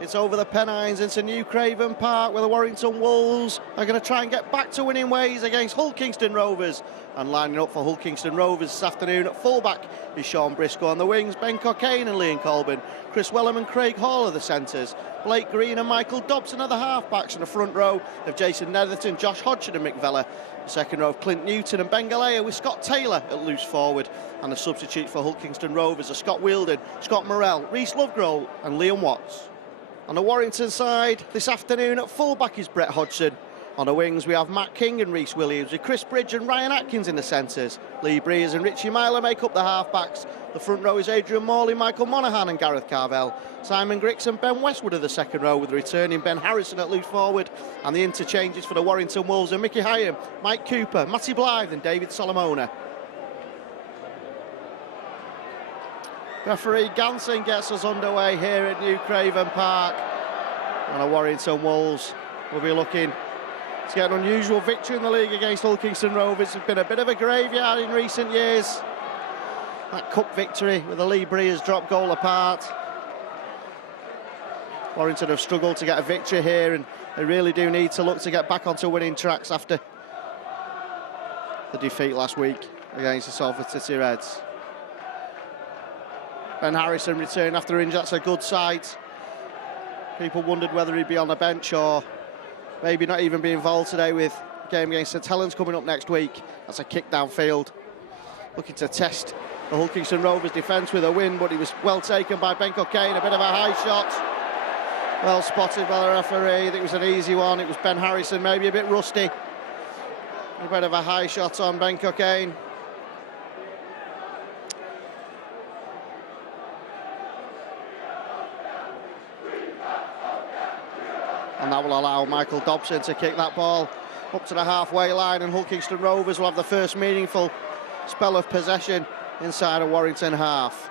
It's over the Pennines into New Craven Park, where the Warrington Wolves are going to try and get back to winning ways against Hull Kingston Rovers. And lining up for Hull Kingston Rovers this afternoon at fullback is Sean Briscoe. On the wings, Ben Cockayne and Liam Colburn. Chris Wellham and Craig Hall are the centres. Blake Green and Michael Dobson are the half-backs. In the front row of Jason Netherton, Josh Hodgson and Mick Vella. The second row of Clint Newton and Ben Galea, with Scott Taylor at loose forward. And the substitutes for Hull Kingston Rovers are Scott Wheeldon, Scott Morrell, Reece Lovegrove and Liam Watts. On the Warrington side, this afternoon at fullback is Brett Hodgson. On the wings, we have Matt King and Rhys Williams, with Chris Bridge and Ryan Atkins in the centres. Lee Breers and Richie Myler make up the half-backs. The front row is Adrian Morley, Michael Monaghan and Gareth Carvell. Simon Grix and Ben Westwood are the second row, with the returning Ben Harrison at loose forward. And the interchanges for the Warrington Wolves are Mickey Hyam, Mike Cooper, Matty Blythe and David Solomona. Referee Ganson gets us underway here at New Craven Park. And the Warrington Wolves will be looking to get an unusual victory in the league against Hull Kingston Rovers. It's been a bit of a graveyard in recent years. That cup victory with the Lee Breers drop goal apart. Warrington have struggled to get a victory here, and they really do need to look to get back onto winning tracks after the defeat last week against the Salford City Reds. Ben Harrison returned after injury. That's a good sight. People wondered whether he'd be on the bench or maybe not even be involved today, with the game against St Helens coming up next week. That's a kick downfield. Looking to test the Hull Kingston Rovers defence with a win, but he was well taken by Ben Cockayne. A bit of a high shot. Well spotted by the referee. I think it was an easy one. It was Ben Harrison, maybe a bit rusty. A bit of a high shot on Ben Cockayne. And that will allow Michael Dobson to kick that ball up to the halfway line, and Hull Kingston Rovers will have the first meaningful spell of possession inside a Warrington half.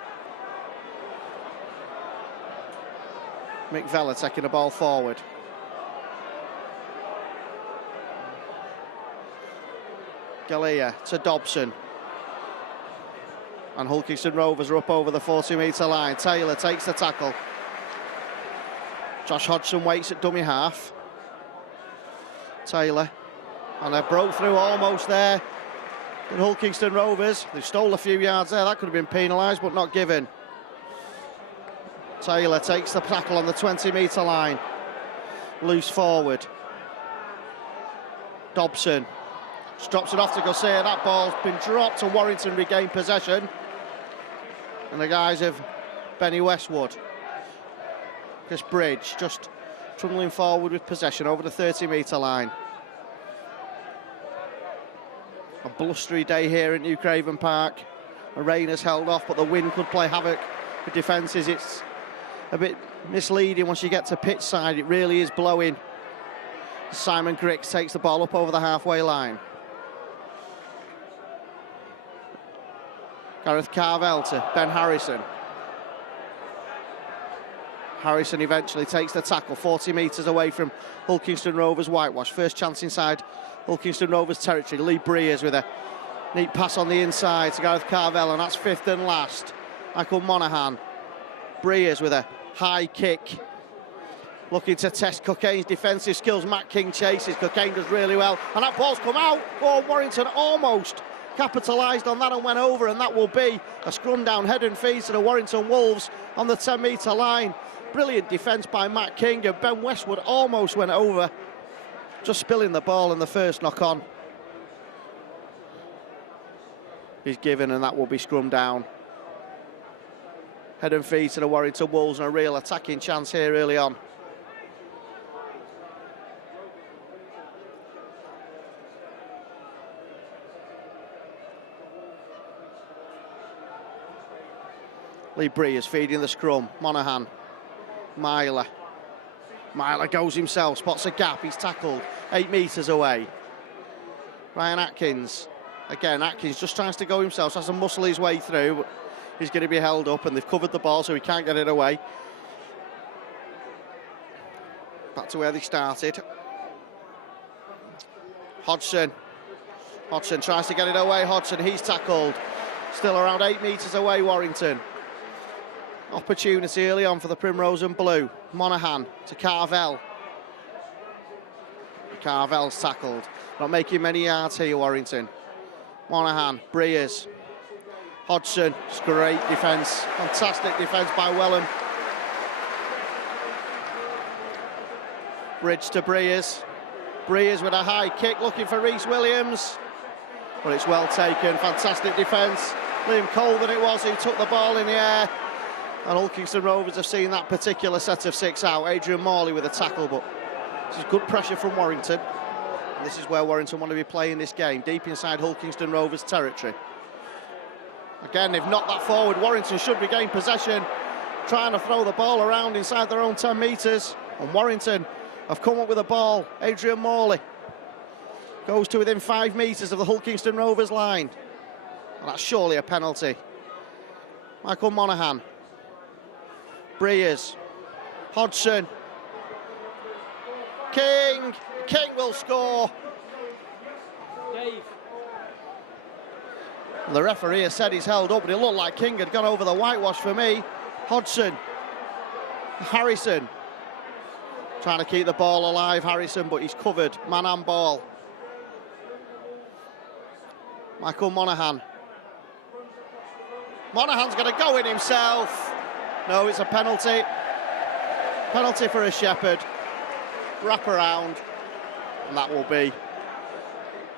Mick Vella taking the ball forward. Galea to Dobson. And Hull Kingston Rovers are up over the 40-metre line. Taylor takes the tackle. Josh Hodgson waits at dummy half. Taylor, and they broke through almost there. In Hull Kingston Rovers, they stole a few yards there. That could have been penalised, but not given. Taylor takes the tackle on the 20-metre line. Loose forward. Dobson just drops it off to Garcia. That ball's been dropped, and Warrington regain possession. And the guys of Benny Westwood. Chris Bridge just trundling forward with possession over the 30-metre line. A blustery day here at New Craven Park. The rain has held off, but the wind could play havoc with defences. It's a bit misleading once you get to pitch side. It really is blowing. Simon Grix takes the ball up over the halfway line. Gareth Carvell to Ben Harrison. Harrison eventually takes the tackle 40 metres away from Hull Kingston Rovers whitewash. First chance inside Hull Kingston Rovers territory. Lee Breers with a neat pass on the inside to Gareth Carvell, and that's fifth and last. Michael Monaghan. Breers with a high kick. Looking to test Cockayne's defensive skills. Matt King chases. Cockayne does really well, and that ball's come out. Oh, Warrington almost capitalised on that and went over, and that will be a scrum down head and feet to the Warrington Wolves on the 10-metre line. Brilliant defence by Matt King, and Ben Westwood almost went over, just spilling the ball in the first knock-on. He's given, and that will be scrum down. Head and feet to the Warrington Wolves, and a real attacking chance here early on. Lee Breers feeding the scrum. Monaghan. Myler goes himself, spots a gap, he's tackled 8 metres away. Ryan Atkins, again, Atkins just tries to go himself, has to muscle his way through, but he's going to be held up, and they've covered the ball so he can't get it away. Back to where they started. Hodgson tries to get it away. Hodgson, he's tackled. Still around 8 metres away, Warrington. Opportunity early on for the Primrose and Blue. Monaghan to Carvel. Carvel's tackled. Not making many yards here, Warrington. Monaghan, Breers. Hodgson, it's great defence. Fantastic defence by Welham. Bridge to Breers. Breers with a high kick, looking for Rhys Williams. But it's well taken, fantastic defence. Liam Colvin it was who took the ball in the air. And Hull Kingston Rovers have seen that particular set of 6 out. Adrian Morley with a tackle, but this is good pressure from Warrington. And this is where Warrington want to be playing this game, deep inside Hull Kingston Rovers territory. Again, they've knocked that forward. Warrington should regain possession, trying to throw the ball around inside their own 10 metres. And Warrington have come up with a ball. Adrian Morley goes to within 5 metres of the Hull Kingston Rovers line. And that's surely a penalty. Michael Monaghan. Breers. Hodgson. King will score. Dave. The referee has said he's held up, but it looked like King had gone over the whitewash for me. Hodgson. Harrison. Trying to keep the ball alive, Harrison, but he's covered. Man and ball. Michael Monaghan. Monaghan's going to go in himself. No, it's a penalty. Penalty for a Shepherd. Wrap around. And that will be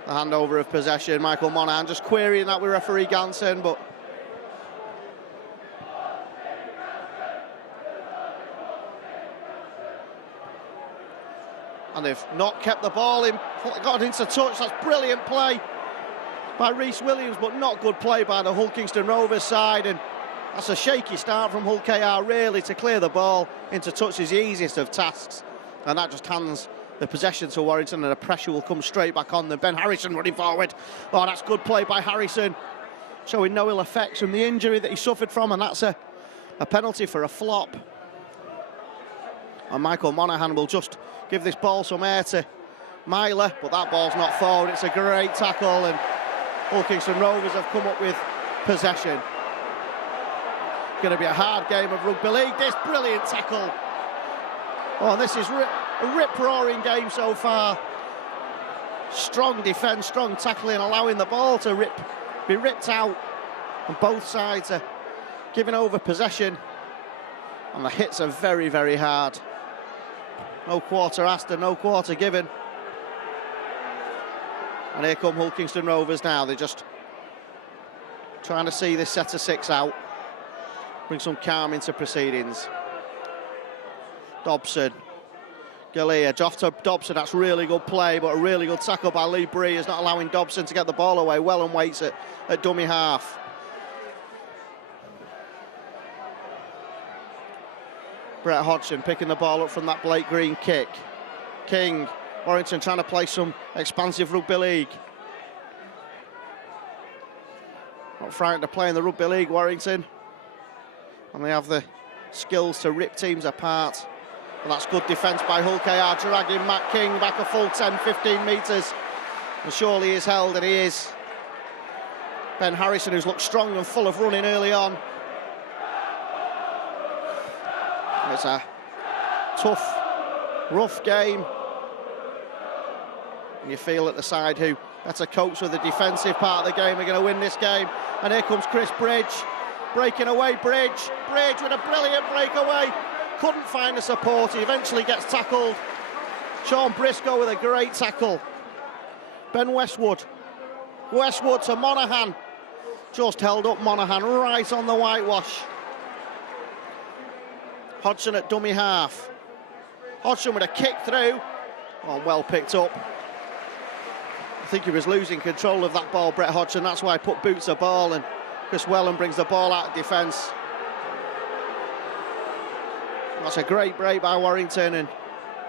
the handover of possession. Michael Monaghan just querying that with referee Ganson, but and they've not kept the ball in, got into touch. That's brilliant play by Rhys Williams, but not good play by the Hull Kingston Rovers side, and that's a shaky start from Hull KR, really, to clear the ball into touch is the easiest of tasks, and that just hands the possession to Warrington, and the pressure will come straight back on them. Ben Harrison running forward. Oh, that's good play by Harrison, showing no ill effects from the injury that he suffered from, and that's a penalty for a flop. And Michael Monaghan will just give this ball some air to Myler, but that ball's not forward. It's a great tackle, and Hull Kingston Rovers have come up with possession. It's going to be a hard game of rugby league. This brilliant tackle. Oh, and this is a rip-roaring game so far. Strong defence, strong tackling, allowing the ball to be ripped out. And both sides are giving over possession. And the hits are very, very hard. No quarter asked and no quarter given. And here come Hull Kingston Rovers now. They're just trying to see this set of 6 out. Bring some calm into proceedings. Dobson. Galea, off to Dobson, that's really good play, but a really good tackle by Lee Breers, not allowing Dobson to get the ball away. Welham waits at dummy half. Brett Hodgson picking the ball up from that Blake Green kick. King, Warrington trying to play some expansive rugby league. Not frightened to play in the rugby league, Warrington. And they have the skills to rip teams apart. And that's good defence by Hull KR, dragging Matt King back a full 10-15 metres. And surely he's held, and he is. Ben Harrison, who's looked strong and full of running early on. It's a tough, rough game. And you feel at the side who better coach with the defensive part of the game are going to win this game. And here comes Chris Bridge, breaking away. Bridge with a brilliant breakaway. Couldn't find the support. He eventually gets tackled. Sean Briscoe with a great tackle. Ben Westwood to Monaghan. Just held up Monaghan right on the whitewash. Hodgson at dummy half. Hodgson with a kick through. Oh, well picked up. I think he was losing control of that ball, Brett Hodgson. That's why he put boots of ball, and Chris Welham brings the ball out of defence. That's a great break by Warrington, and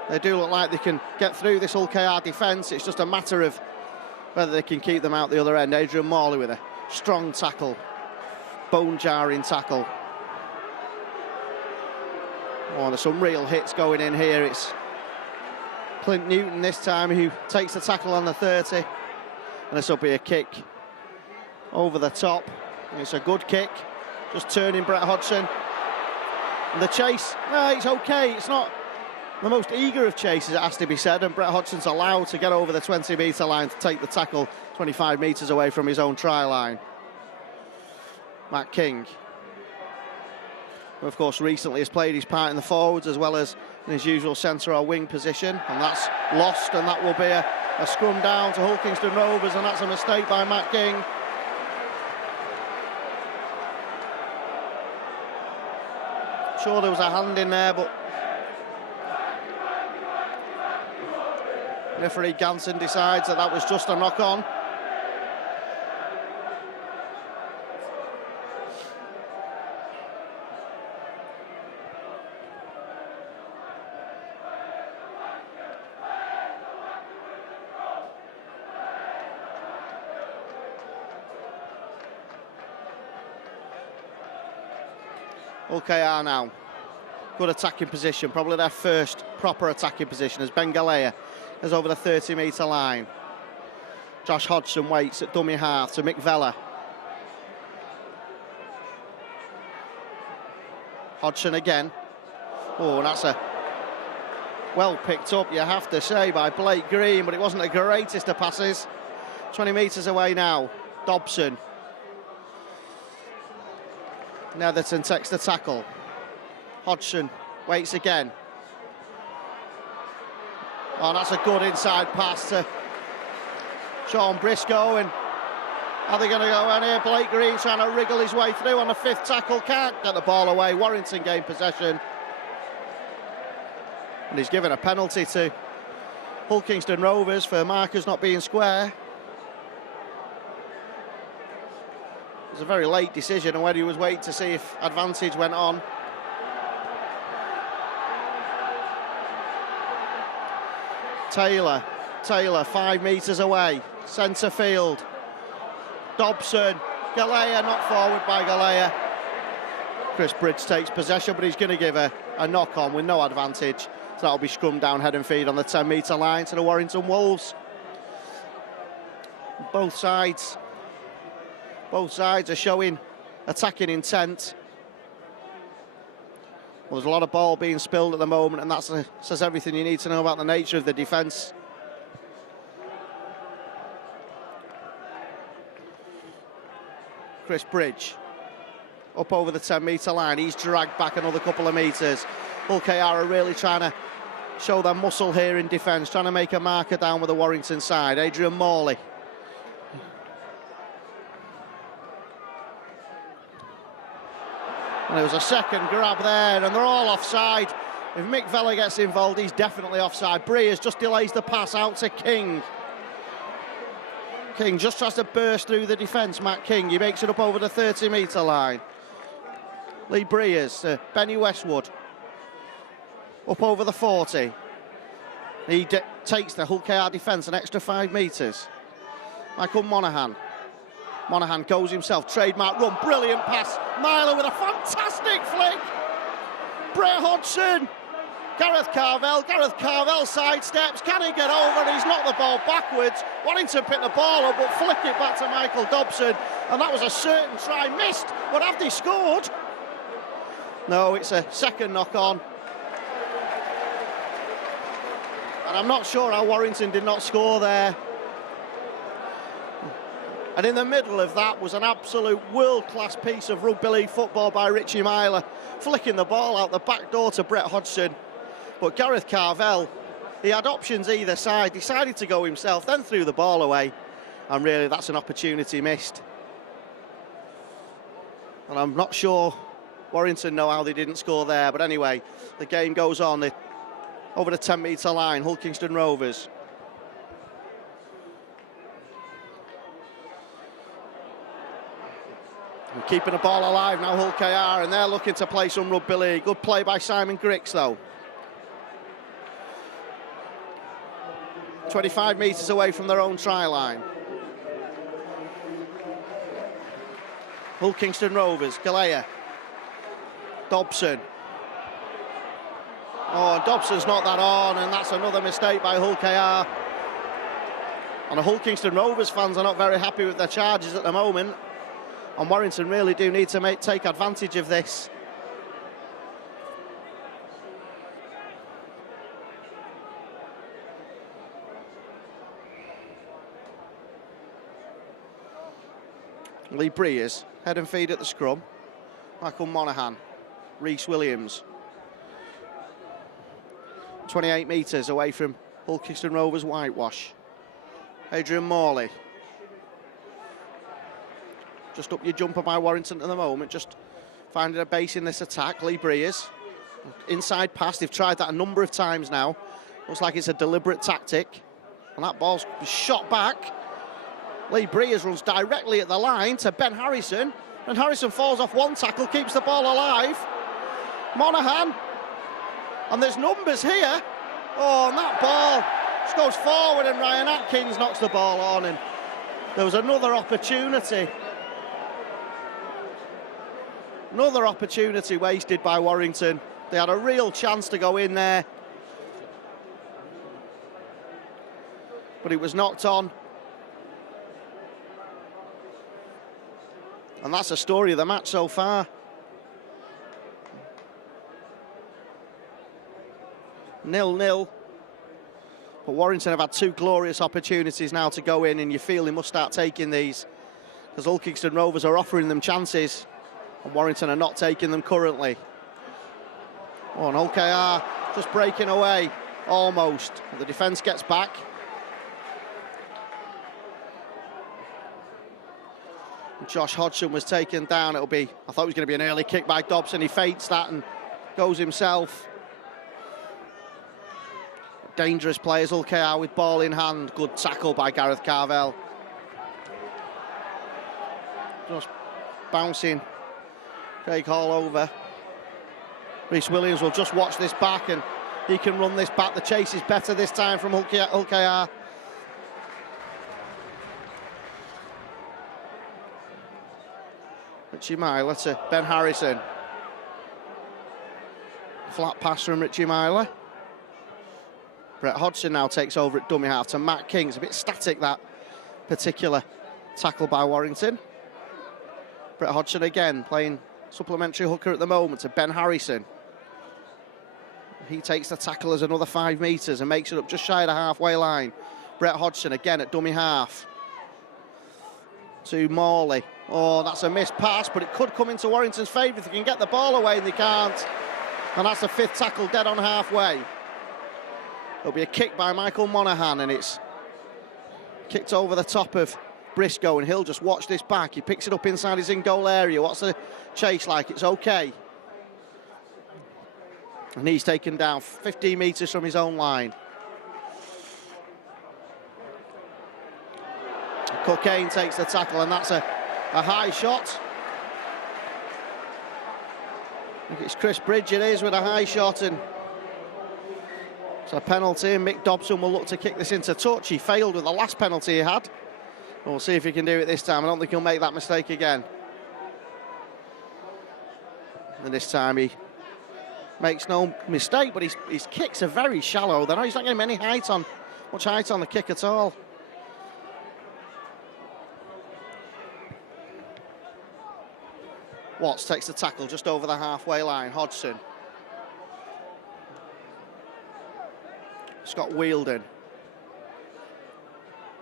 they do look like they can get through this Hull KR defence. It's just a matter of whether they can keep them out the other end. Adrian Morley with a strong tackle, bone-jarring tackle. Oh, there's some real hits going in here. It's Clint Newton this time who takes the tackle on the 30. And this will be a kick over the top. And it's a good kick, just turning Brett Hodgson. And the chase, it's okay. It's not the most eager of chases, it has to be said, and Brett Hodgson's allowed to get over the 20-metre line to take the tackle 25 metres away from his own try line. Matt King, who of course recently has played his part in the forwards as well as in his usual centre or wing position, and that's lost, and that will be a scrum down to Hull Kingston Rovers, and that's a mistake by Matt King. Sure there was a hand in there, but referee Ganson decides that was just a knock-on. OKR now. Good attacking position, probably their first proper attacking position, as Ben Galea is over the 30-metre line. Josh Hodgson waits at dummy half to Mick Vella. Hodgson again. Oh, that's a well picked up, you have to say, by Blake Green, but it wasn't the greatest of passes. 20 metres away now. Dobson. Netherton takes the tackle. Hodgson waits again. Oh, that's a good inside pass to Sean Briscoe, and are they going to go in here? Blake Green trying to wriggle his way through on the 5th tackle, can't get the ball away. Warrington gain possession. And he's given a penalty to Hull Kingston Rovers for markers not being square. It was a very late decision, and whether he was waiting to see if advantage went on. Taylor, 5 metres away, centre field. Dobson, Galea, not forward by Galea. Chris Bridge takes possession, but he's going to give a knock-on with no advantage. So that'll be scrum down, head and feed on the 10-metre line to the Warrington Wolves. Both sides are showing attacking intent. Well, there's a lot of ball being spilled at the moment, and that says everything you need to know about the nature of the defence. Chris Bridge up over the 10-metre line. He's dragged back another couple of metres. Hull KR are really trying to show their muscle here in defence, trying to make a marker down with the Warrington side. Adrian Morley. And there was a second grab there, and they're all offside. If Mick Vella gets involved, he's definitely offside. Breers just delays the pass out to King. King just tries to burst through the defence, Matt King. He makes it up over the 30-metre line. Lee Breers to Benny Westwood. Up over the 40. He takes the Hull KR defence an extra 5 metres. Michael Monaghan. Monaghan goes himself, trademark run, brilliant pass. Myler with a fantastic flick. Brett Hodgson. Gareth Carvel sidesteps. Can he get over? And he's knocked the ball backwards. Warrington picked the ball up, but flick it back to Michael Dobson. And that was a certain try. Missed, but have they scored? No, it's a second knock-on. And I'm not sure how Warrington did not score there. And in the middle of that was an absolute world-class piece of rugby league football by Richie Myler, flicking the ball out the back door to Brett Hodgson. But Gareth Carvel, he had options either side, decided to go himself, then threw the ball away. And really, that's an opportunity missed. And I'm not sure Warrington know how they didn't score there. But anyway, the game goes on over the 10-metre line, Hull Kingston Rovers. Keeping the ball alive now, Hull KR, and they're looking to play some rugby league. Good play by Simon Griggs, though. 25 metres away from their own try line. Hull Kingston Rovers, Galea. Dobson. Oh, and Dobson's not that on, and that's another mistake by Hull KR. And the Hull Kingston Rovers fans are not very happy with their charges at the moment. And Warrington really do need to take advantage of this. Lee Breers, head and feed at the scrum. Michael Monaghan, Rhys Williams. 28 metres away from Hull Kingston Rovers whitewash. Adrian Morley. Just up your jumper by Warrington at the moment, just finding a base in this attack. Lee Breers. Inside pass, they've tried that a number of times now. Looks like it's a deliberate tactic. And that ball's shot back. Lee Breers runs directly at the line to Ben Harrison. And Harrison falls off one tackle, keeps the ball alive. Monaghan. And there's numbers here. Oh, and that ball just goes forward and Ryan Atkins knocks the ball on. And there was another opportunity. Another opportunity wasted by Warrington. They had a real chance to go in there. But it was knocked on. And that's the story of the match so far. 0-0. But Warrington have had two glorious opportunities now to go in, and you feel they must start taking these, because Hull Kingston Rovers are offering them chances and Warrington are not taking them currently. Oh, and Hull KR just breaking away, almost. The defence gets back. Josh Hodgson was taken down. I thought it was going to be an early kick by Dobson. He feints that and goes himself. Dangerous players, Hull KR with ball in hand. Good tackle by Gareth Carvel. Just bouncing Craig Hall over. Rhys Williams will just watch this back and he can run this back. The chase is better this time from Hull KR. Richie Myler to Ben Harrison. Flat pass from Richie Myler. Brett Hodgson now takes over at dummy half to Matt King. It's a bit static, that particular tackle by Warrington. Brett Hodgson again playing supplementary hooker at the moment to Ben Harrison. He takes the tackle as another 5 metres and makes it up just shy of the halfway line. Brett Hodgson again at dummy half to Morley. Oh, that's a missed pass, but it could come into Warrington's favour if they can get the ball away, and they can't. And that's the 5th tackle dead on halfway. It'll be a kick by Michael Monaghan, and it's kicked over the top of Briscoe, and he'll just watch this back. He picks it up inside his in-goal area. What's the chase like? It's okay. And he's taken down 15 metres from his own line. Cocaine takes the tackle, and that's a high shot. I think it's Chris Bridge it is with a high shot, and it's a penalty, and Mick Dobson will look to kick this into touch. He failed with the last penalty he had. We'll see if he can do it this time. I don't think he'll make that mistake again. And this time he makes no mistake, but his kicks are very shallow. He's not getting much height on the kick at all. Watts takes the tackle just over the halfway line. Hodgson. Scott Wheeldon.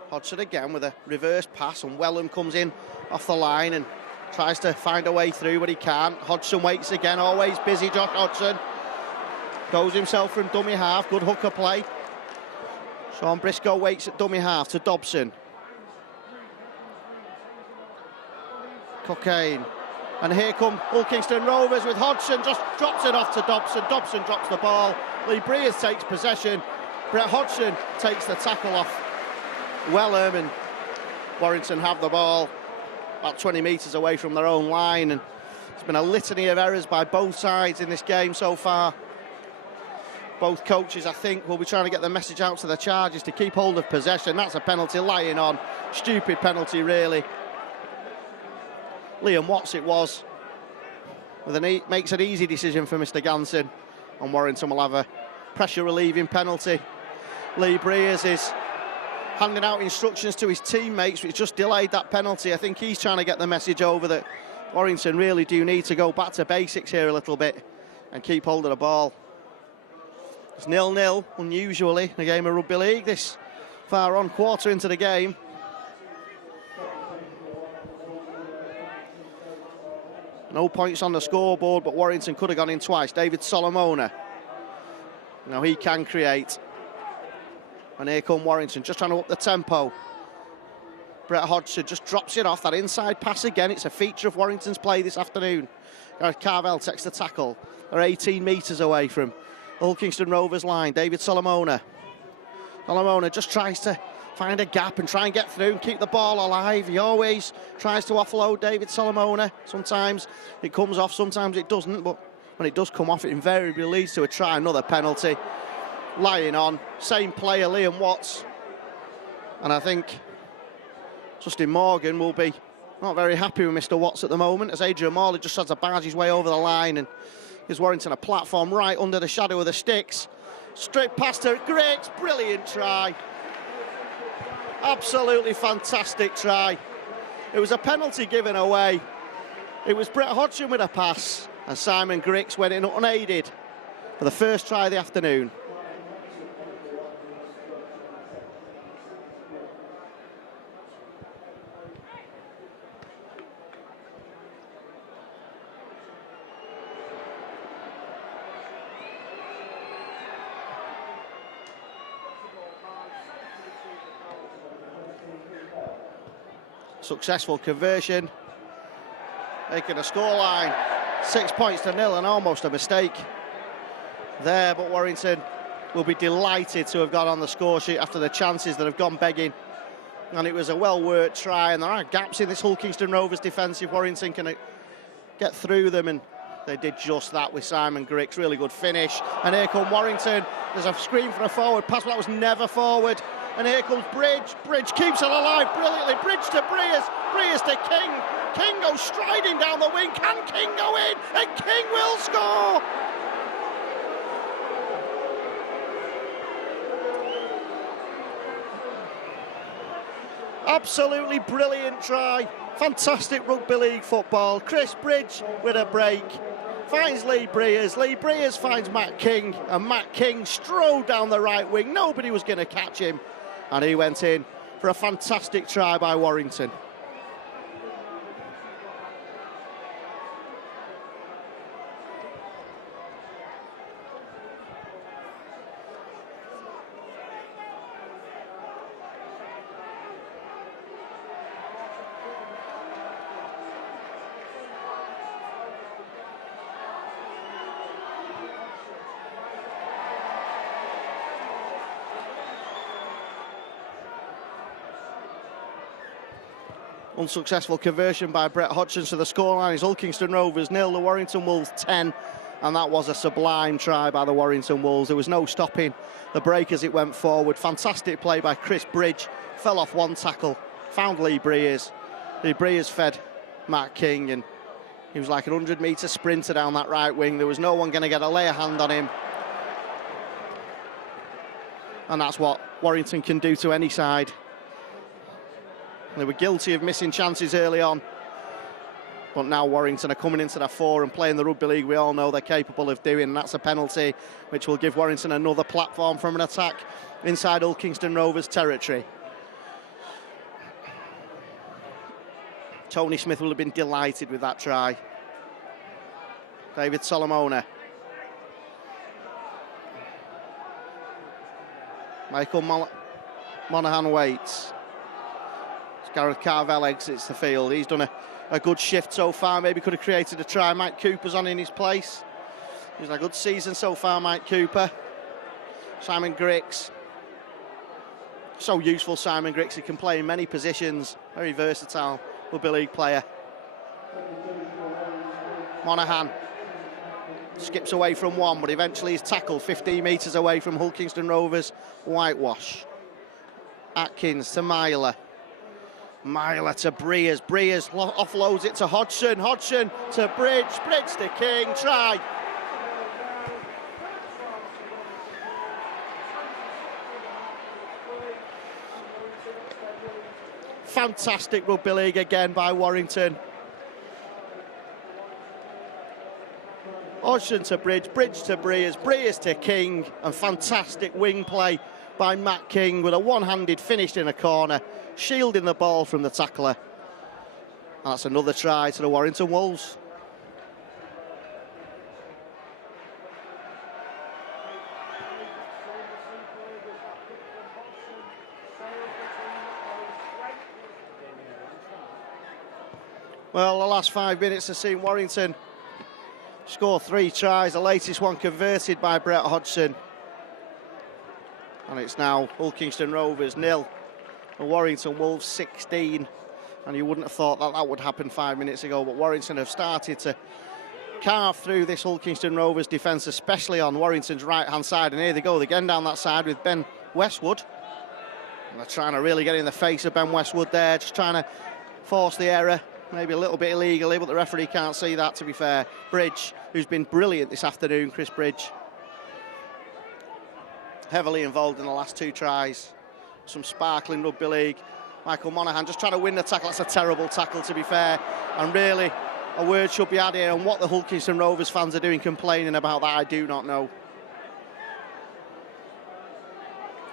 Hodgson again with a reverse pass, and Wellham comes in off the line and tries to find a way through, but he can't. Hodgson waits again, always busy Josh Hodgson. Goes himself from dummy half, good hooker play. Sean Briscoe waits at dummy half to Dobson. Cocaine. And here come Hull Kingston Rovers with Hodgson, just drops it off to Dobson. Dobson drops the ball. Lee Breers takes possession. Brett Hodgson takes the tackle off Wellham, and Warrington have the ball about 20 metres away from their own line. And it's been a litany of errors by both sides in this game so far. Both coaches, I think, will be trying to get the message out to the Chargers to keep hold of possession. That's a penalty lying on. Stupid penalty, really. Liam Watts it was. Makes an easy decision for Mr. Ganson. And Warrington will have a pressure relieving penalty. Lee Breers is handing out instructions to his teammates, which just delayed that penalty. I think he's trying to get the message over that Warrington really do need to go back to basics here a little bit and keep hold of the ball. It's 0-0, unusually, in a game of rugby league this far on, quarter into the game. No points on the scoreboard, but Warrington could have gone in twice. David Solomona. Now he can create. And here come Warrington, just trying to up the tempo. Brett Hodgson just drops it off. That inside pass again. It's a feature of Warrington's play this afternoon. Gareth Carvel takes the tackle. They're 18 metres away from the Hull Kingston Rovers line. David Solomona. Solomona just tries to find a gap and try and get through and keep the ball alive. He always tries to offload David Solomona. Sometimes it comes off, sometimes it doesn't, but when it does come off, it invariably leads to a try. Another penalty. Lying on. Same player, Liam Watts. And I think Justin Morgan will be not very happy with Mr. Watts at the moment, as Adrian Morley just has to barge his way over the line and gives Warrington a platform right under the shadow of the sticks. Straight past her, great, brilliant try. Absolutely fantastic try. It was a penalty given away. It was Brett Hodgson with a pass, and Simon Griggs went in unaided for the first try of the afternoon. Successful conversion, making a scoreline 6 points to 0, and almost a mistake there, but Warrington will be delighted to have got on the score sheet after the chances that have gone begging. And it was a well-worked try, and there are gaps in this Hull Kingston Rovers defence if Warrington can get through them, and they did just that with Simon Griggs. Really good finish, and here come Warrington. There's a screen for a forward pass, but that was never forward. And here comes Bridge. Bridge keeps it alive brilliantly. Bridge to Breers. Breers to King. King goes striding down the wing. Can King go in? And King will score! Absolutely brilliant try. Fantastic rugby league football. Chris Bridge with a break. Finds Lee Breers. Lee Breers finds Matt King. And Matt King strode down the right wing. Nobody was going to catch him. And he went in for a fantastic try by Warrington. Unsuccessful conversion by Brett Hodgson, so the scoreline is Hull Kingston Rovers 0, the Warrington Wolves 10, and that was a sublime try by the Warrington Wolves. There was no stopping the break as it went forward. Fantastic play by Chris Bridge, fell off one tackle, found Lee Breers. Lee Breers fed Matt King, and he was like a 100-metre sprinter down that right wing. There was no one going to get a lay a hand on him. And that's what Warrington can do to any side. They were guilty of missing chances early on, but now Warrington are coming into their fore and playing the rugby league we all know they're capable of doing, and that's a penalty which will give Warrington another platform from an attack inside Hull Kingston Rovers territory. Tony Smith will have been delighted with that try. David Solomona. Michael Monaghan waits. Gareth Carvel exits the field. He's done a good shift so far. Maybe could have created a try. Mike Cooper's on in his place. He's had a good season so far, Mike Cooper. Simon Griggs. So useful, Simon Griggs. He can play in many positions. Very versatile rugby league player. Monaghan skips away from one, but eventually is tackled 15 metres away from Hull Kingston Rovers. Whitewash. Atkins to Myler. Myler to Breers. Breers offloads it to Hodgson. Hodgson to Bridge. Bridge to King. Try. Fantastic rugby league again by Warrington. Hodgson to Bridge. Bridge to Breers. Breers to King. And fantastic wing play by Matt King with a one-handed finish in a corner, shielding the ball from the tackler. And that's another try to the Warrington Wolves. Well, the last 5 minutes have seen Warrington score 3 tries, the latest one converted by Brett Hodgson. And it's now Hull Kingston Rovers 0, and Warrington Wolves 16. And you wouldn't have thought that that would happen 5 minutes ago, but Warrington have started to carve through this Hull Kingston Rovers defence, especially on Warrington's right-hand side. And here they go again down that side with Ben Westwood. And they're trying to really get in the face of Ben Westwood there, just trying to force the error. Maybe a little bit illegally, but the referee can't see that, to be fair. Bridge, who's been brilliant this afternoon, Chris Bridge. Heavily involved in the last 2 tries. Some sparkling rugby league. Michael Monaghan just trying to win the tackle. That's a terrible tackle, to be fair. And really, a word should be had here. And what the Hull Kingston Rovers fans are doing complaining about that, I do not know.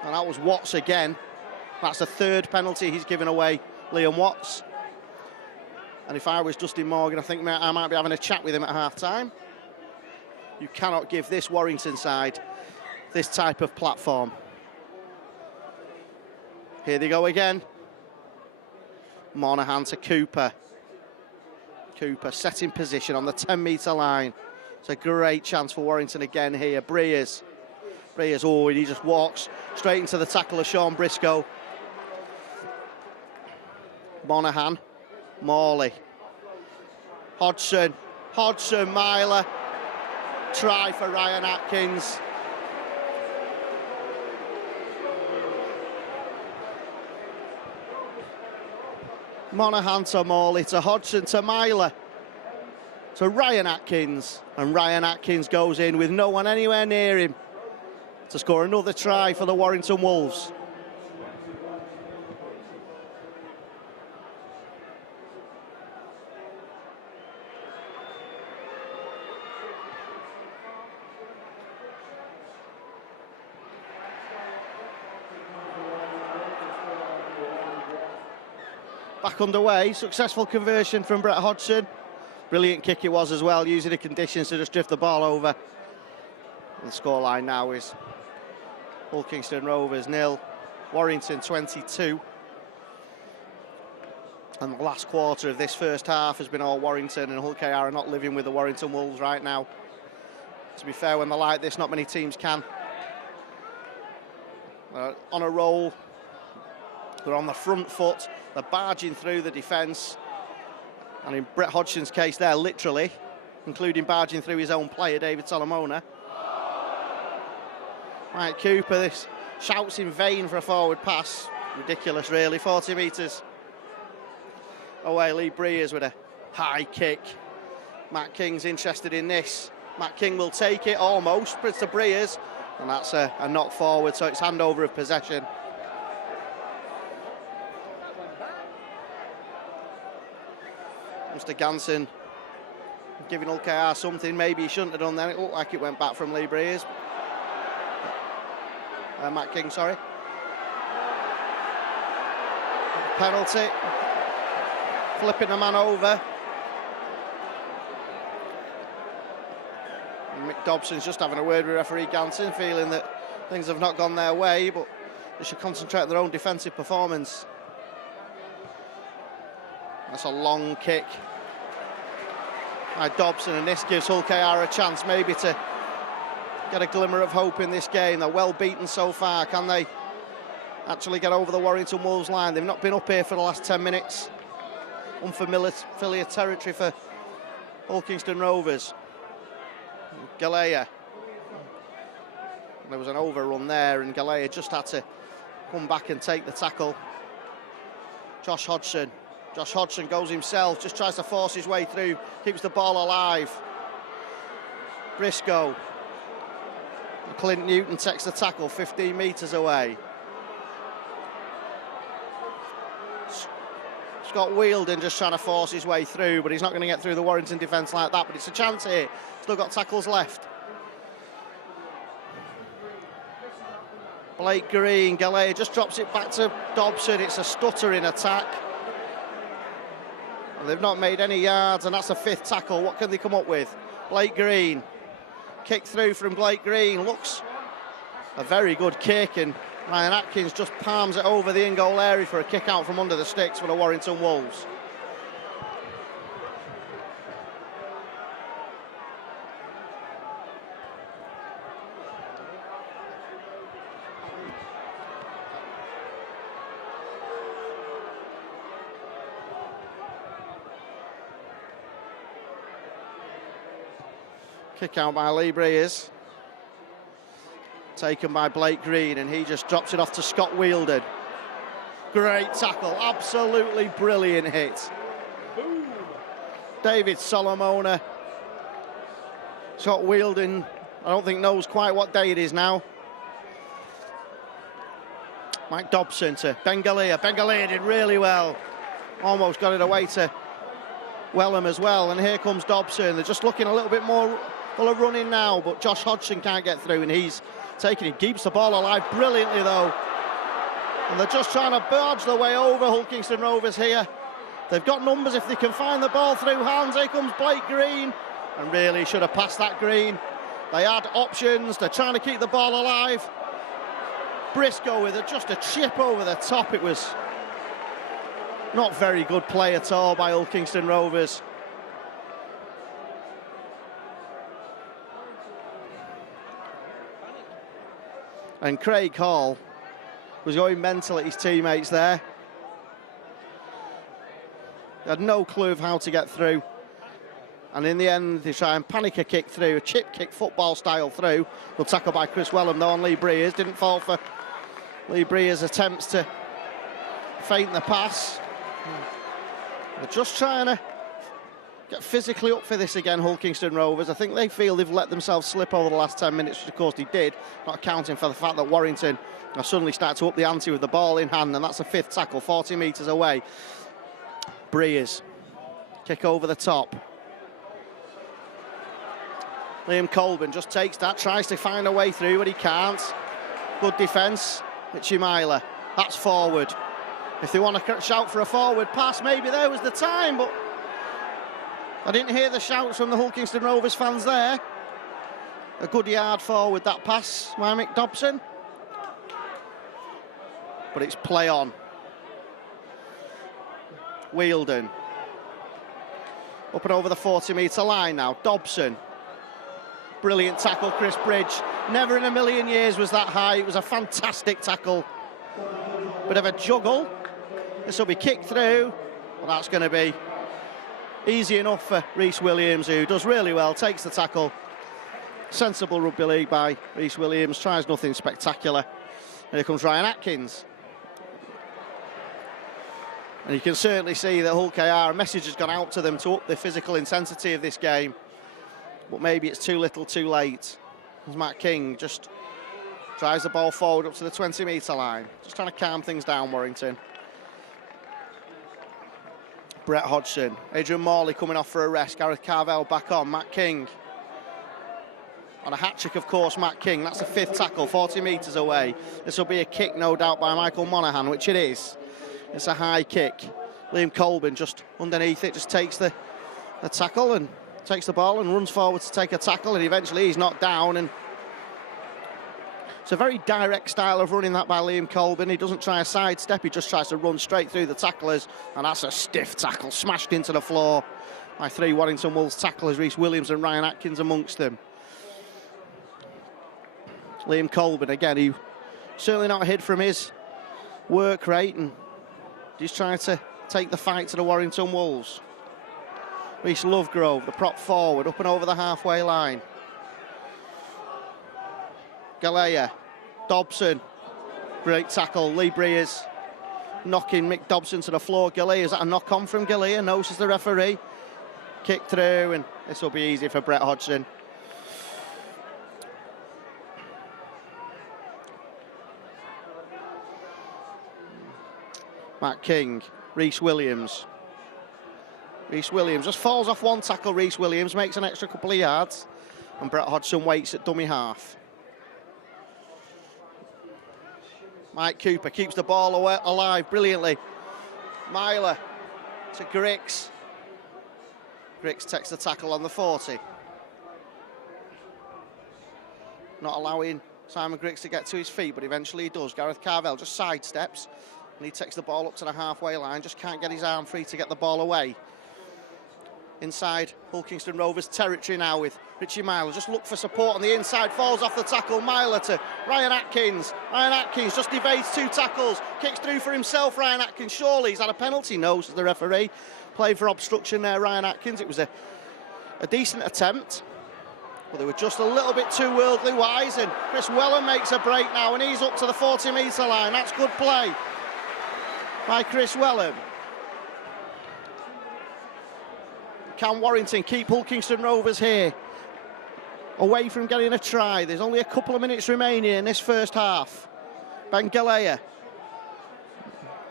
And that was Watts again. That's the 3rd penalty he's given away, Liam Watts. And if I was Justin Morgan, I think I might be having a chat with him at half-time. You cannot give this Warrington side this type of platform. Here they go again. Monaghan to Cooper. Cooper set in position on the 10-metre line. It's a great chance for Warrington again here. Breers, oh, and he just walks straight into the tackle of Sean Briscoe. Monaghan. Morley, Hodgson, Myler, try for Ryan Atkins. Monaghan to Morley, to Hodgson, to Myler, to Ryan Atkins, and Ryan Atkins goes in with no one anywhere near him to score another try for the Warrington Wolves. Back underway, successful conversion from Brett Hodgson. Brilliant kick it was as well, using the conditions to just drift the ball over. And the scoreline now is Hull Kingston Rovers 0, Warrington 22. And the last quarter of this first half has been all Warrington, and Hull KR are not living with the Warrington Wolves right now. To be fair, when they're like this, not many teams can. On a roll, they're on the front foot, they're barging through the defence, and in Brett Hodgson's case there, literally, including barging through his own player, David Solomona. Right, Cooper, this shouts in vain for a forward pass. Ridiculous, really, 40 metres away. Lee Breers with a high kick. Matt King's interested in this. Matt King will take it, almost, but it's to Breers, and that's a knock forward, so it's handover of possession. Mr. Ganson giving Hull KR something maybe he shouldn't have done then. It looked like it went back from Lee Breers. Matt King, sorry. Penalty. Flipping the man over. And Mick Dobson's just having a word with referee Ganson, feeling that things have not gone their way, but they should concentrate on their own defensive performance. That's a long kick by Dobson, and this gives Hull KR a chance maybe to get a glimmer of hope in this game. They're well beaten so far. Can they actually get over the Warrington Wolves line? They've not been up here for the last 10 minutes. Unfamiliar territory for Hull Kingston Rovers. Galea. There was an overrun there, and Galea just had to come back and take the tackle. Josh Hodgson goes himself, just tries to force his way through, keeps the ball alive. Briscoe. Clint Newton takes the tackle 15 metres away. Scott Wheeldon just trying to force his way through, but he's not going to get through the Warrington defence like that, but it's a chance here. Still got tackles left. Blake Green, Galea just drops it back to Dobson. It's a stuttering attack. They've not made any yards, and that's a 5th tackle. What can they come up with? Blake Green. Kick through from Blake Green. Looks a very good kick, and Ryan Atkins just palms it over the in-goal area for a kick out from under the sticks for the Warrington Wolves. Kick out by Lee Breers. Taken by Blake Green, and he just drops it off to Scott Wheeldon. Great tackle, absolutely brilliant hit. Boom. David Solomona. Scott Wheeldon, I don't think knows quite what day it is now. Mike Dobson to Bengalia. Bengalia did really well. Almost got it away to Wellham as well. And here comes Dobson. They're just looking a little bit more full of running now, but Josh Hodgson can't get through, and he's taking it. Keeps the ball alive brilliantly though. And they're just trying to barge their way over Hull Kingston Rovers here. They've got numbers if they can find the ball through hands. Here comes Blake Green. And really should have passed that Green. They had options. They're trying to keep the ball alive. Briscoe with just a chip over the top. It was not very good play at all by Hull Kingston Rovers. And Craig Hall was going mental at his teammates there. They had no clue of how to get through. And in the end, they try and panic a kick through, a chip kick football style through. Well, tackled by Chris Wellham though on Lee Breers. Didn't fall for Lee Breers' attempts to feint the pass. They're just trying to get physically up for this again, Hull Kingston Rovers. I think they feel they've let themselves slip over the last 10 minutes, which of course they did, not accounting for the fact that Warrington have suddenly started to up the ante with the ball in hand, and that's a fifth tackle, 40 metres away. Breers, kick over the top. Liam Colburn just takes that, tries to find a way through, but he can't. Good defence. Richie Myler, that's forward. If they want to shout for a forward pass, maybe there was the time, but I didn't hear the shouts from the Hull Kingston Rovers fans there. A good yard forward, that pass by Mick Dobson. But it's play on. Wheeldon. Up and over the 40-metre line now. Dobson. Brilliant tackle, Chris Bridge. Never in a million years was that high. It was a fantastic tackle. Bit of a juggle. This will be kicked through. Well, that's going to be easy enough for Rhys Williams, who does really well, takes the tackle. Sensible rugby league by Rhys Williams, tries nothing spectacular. And here comes Ryan Atkins. And you can certainly see that Hull KR, a message has gone out to them to up the physical intensity of this game. But maybe it's too little too late. As Matt King just drives the ball forward up to the 20-metre line. Just trying to calm things down, Warrington. Brett Hodgson. Adrian Morley coming off for a rest. Gareth Carvell back on. Matt King. On a hat-trick, of course, Matt King. That's the fifth tackle, 40 metres away. This will be a kick, no doubt, by Michael Monaghan, which it is. It's a high kick. Liam Colburn just underneath it, just takes the tackle and takes the ball and runs forward to take a tackle, and eventually he's knocked down. And it's a very direct style of running that by Liam Colburn. He doesn't try a sidestep, he just tries to run straight through the tacklers, and that's a stiff tackle, smashed into the floor by three Warrington Wolves tacklers, Rhys Williams and Ryan Atkins amongst them. Liam Colburn, again, he certainly not hid from his work rate, and he's trying to take the fight to the Warrington Wolves. Rhys Lovegrove, the prop forward, up and over the halfway line. Galea, Dobson, great tackle. Lee Breers knocking Mick Dobson to the floor. Galea, is that a knock on from Galea? No, says the referee. Kick through, and this will be easy for Brett Hodgson. Matt King, Rhys Williams. Rhys Williams just falls off one tackle. Rhys Williams makes an extra couple of yards, and Brett Hodgson waits at dummy half. Mike Cooper keeps the ball alive brilliantly. Myler to Grix. Grix takes the tackle on the 40. Not allowing Simon Grix to get to his feet, but eventually he does. Gareth Carvell just sidesteps, and he takes the ball up to the halfway line, just can't get his arm free to get the ball away. Inside Hull Kingston Rovers territory now with Richie Myler. Just look for support on the inside, falls off the tackle. Myler to Ryan Atkins. Ryan Atkins just evades two tackles, kicks through for himself. Ryan Atkins, surely he's had a penalty. No, says the referee. Played for obstruction there, Ryan Atkins. It was a decent attempt. But they were just a little bit too worldly wise, and Chris Wellham makes a break now, and he's up to the 40-metre line. That's good play by Chris Wellham. Can Warrington keep Hull Kingston Rovers here away from getting a try? There's only a couple of minutes remaining in this first half. Ben Galea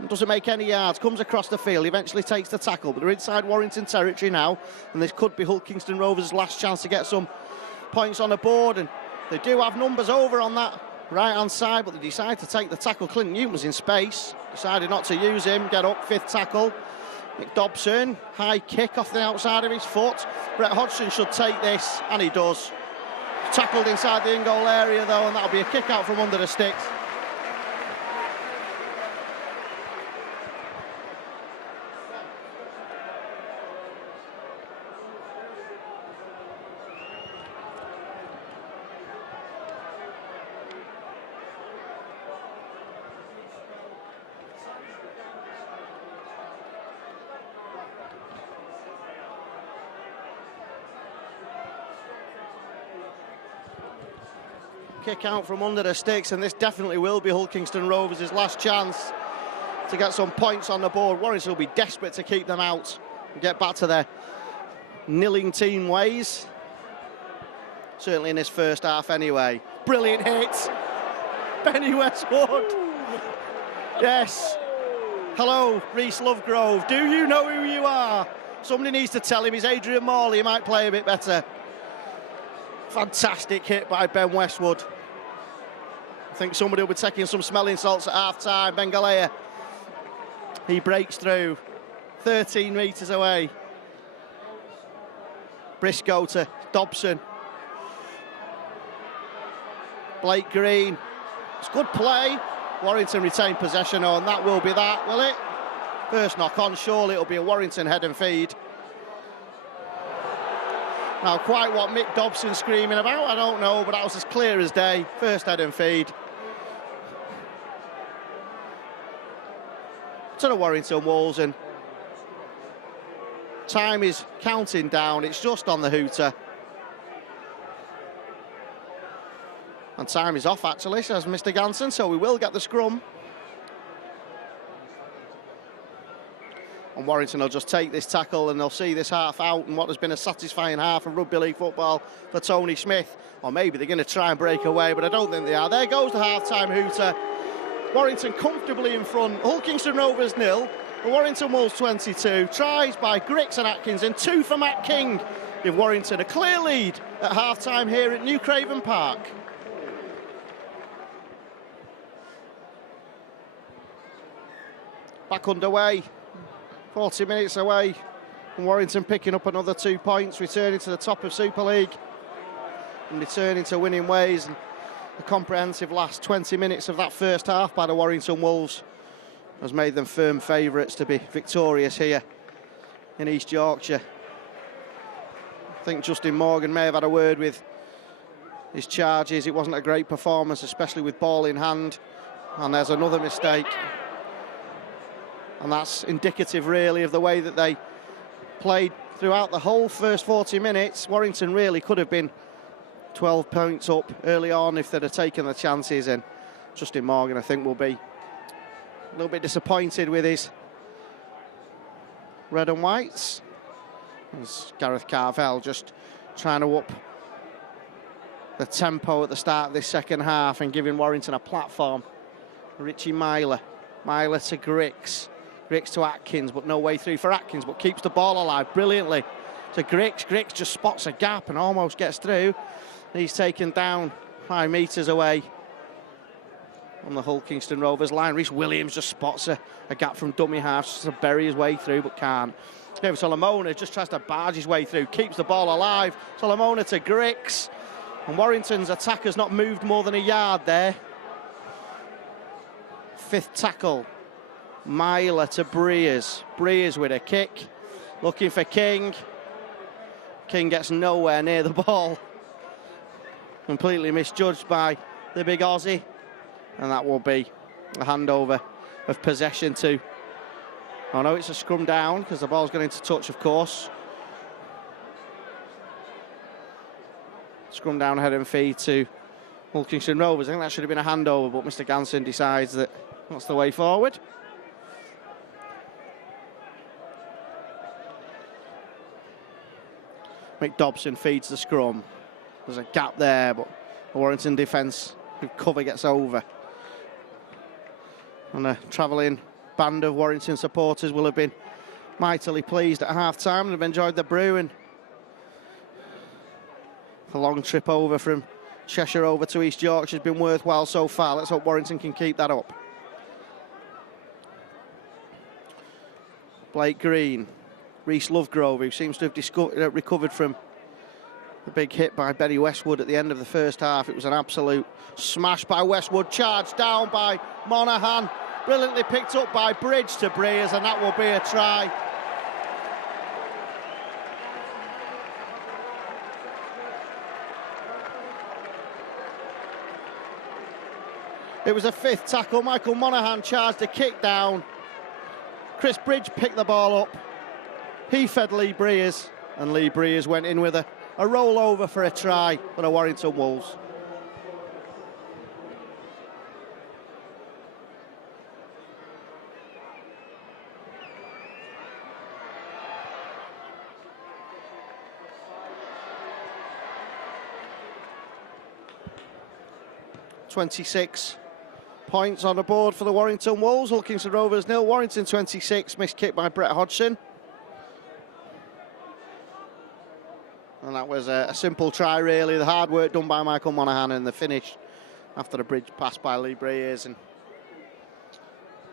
doesn't make any yards, comes across the field, eventually takes the tackle, but they're inside Warrington territory now, and this could be Hull Kingston Rovers' last chance to get some points on the board, and they do have numbers over on that right-hand side, but they decide to take the tackle. Clinton Newton was in space, decided not to use him, get up, 5th tackle. Nick Dobson, high kick off the outside of his foot. Brett Hodgson should take this, and he does. Tackled inside the in-goal area though, and that'll be a kick out from under the sticks. Kick out from under the sticks, and this definitely will be Hull Kingston Rovers' last chance to get some points on the board. Warrington will be desperate to keep them out and get back to their nilling team ways. Certainly in this first half anyway. Brilliant hit. Benny Westwood. Yes. Hello, Reece Lovegrove. Do you know who you are? Somebody needs to tell him he's Adrian Morley. He might play a bit better. Fantastic hit by Ben Westwood. I think somebody will be taking some smelling salts at half-time. Ben Galea, he breaks through, 13 metres away. Briscoe to Dobson. Blake Green. It's good play. Warrington retain possession, and that will be that, will it? First knock on, surely it'll be a Warrington head and feed. Now, quite what Mick Dobson's screaming about, I don't know, but that was as clear as day. First head and feed. To the Warrington Wolves, and time is counting down. It's just on the hooter. And time is off, actually, says Mr. Ganson, so we will get the scrum. And Warrington will just take this tackle, and they'll see this half out and what has been a satisfying half of rugby league football for Tony Smith. Or maybe they're going to try and break away, but I don't think they are. There goes the half-time hooter. Warrington comfortably in front. Hull Kingston Rovers 0, the Warrington Wolves 22. Tries by Grix and Atkins, and 2 for Matt King. Give Warrington a clear lead at half-time here at New Craven Park. Back underway. 40 minutes away from Warrington picking up another 2 points, returning to the top of Super League and returning to winning ways. And the comprehensive last 20 minutes of that first half by the Warrington Wolves has made them firm favourites to be victorious here in East Yorkshire. I think Justin Morgan may have had a word with his charges. It wasn't a great performance, especially with ball in hand. And there's another mistake. And that's indicative, really, of the way that they played throughout the whole first 40 minutes. Warrington really could have been 12 points up early on if they'd have taken the chances. And Justin Morgan, I think, will be a little bit disappointed with his red and whites. As Gareth Carvell just trying to up the tempo at the start of this second half and giving Warrington a platform. Richie Myler to Grix. Grix to Atkins, but no way through for Atkins, but keeps the ball alive brilliantly to Grix. Grix just spots a gap and almost gets through. He's taken down 5 metres away on the Hull Kingston Rovers line. Rhys Williams just spots a gap from dummy half, just to bury his way through, but can't. David Solomona just tries to barge his way through, keeps the ball alive. Solomona to Grix, and Warrington's attacker's not moved more than a yard there. 5th tackle. Myler to Breers. Breers with a kick. Looking for King. King gets nowhere near the ball. Completely misjudged by the big Aussie. And that will be a handover of possession to... Oh no, it's a scrum down because the ball's going into touch, of course. scrum down head and feed to Hull Kingston Rovers. I think that should have been a handover, but Mr. Ganson decides that that's the way forward. Mick Dobson feeds the scrum. There's a gap there, but the Warrington defence with cover gets over. And a travelling band of Warrington supporters will have been mightily pleased at half-time and have enjoyed the brew. And a long trip over from Cheshire over to East Yorkshire has been worthwhile so far. Let's hope Warrington can keep that up. Blake Green, Reece Lovegrove, who seems to have recovered from the big hit by Benny Westwood at the end of the first half. It was an absolute smash by Westwood, charged down by Monaghan, brilliantly picked up by Bridge to Breers, and that will be a try. It was a fifth tackle. Michael Monaghan charged a kick down. Chris Bridge picked the ball up. He fed Lee Breers, and Lee Breers went in with a rollover for a try for the Warrington Wolves. .26 points on the board for the Warrington Wolves. Hull Kingston Rovers 0, Warrington 26, missed kick by Brett Hodgson. And that was a simple try, really. The hard work done by Michael Monaghan and the finish after the Bridge pass by Lee Breers. And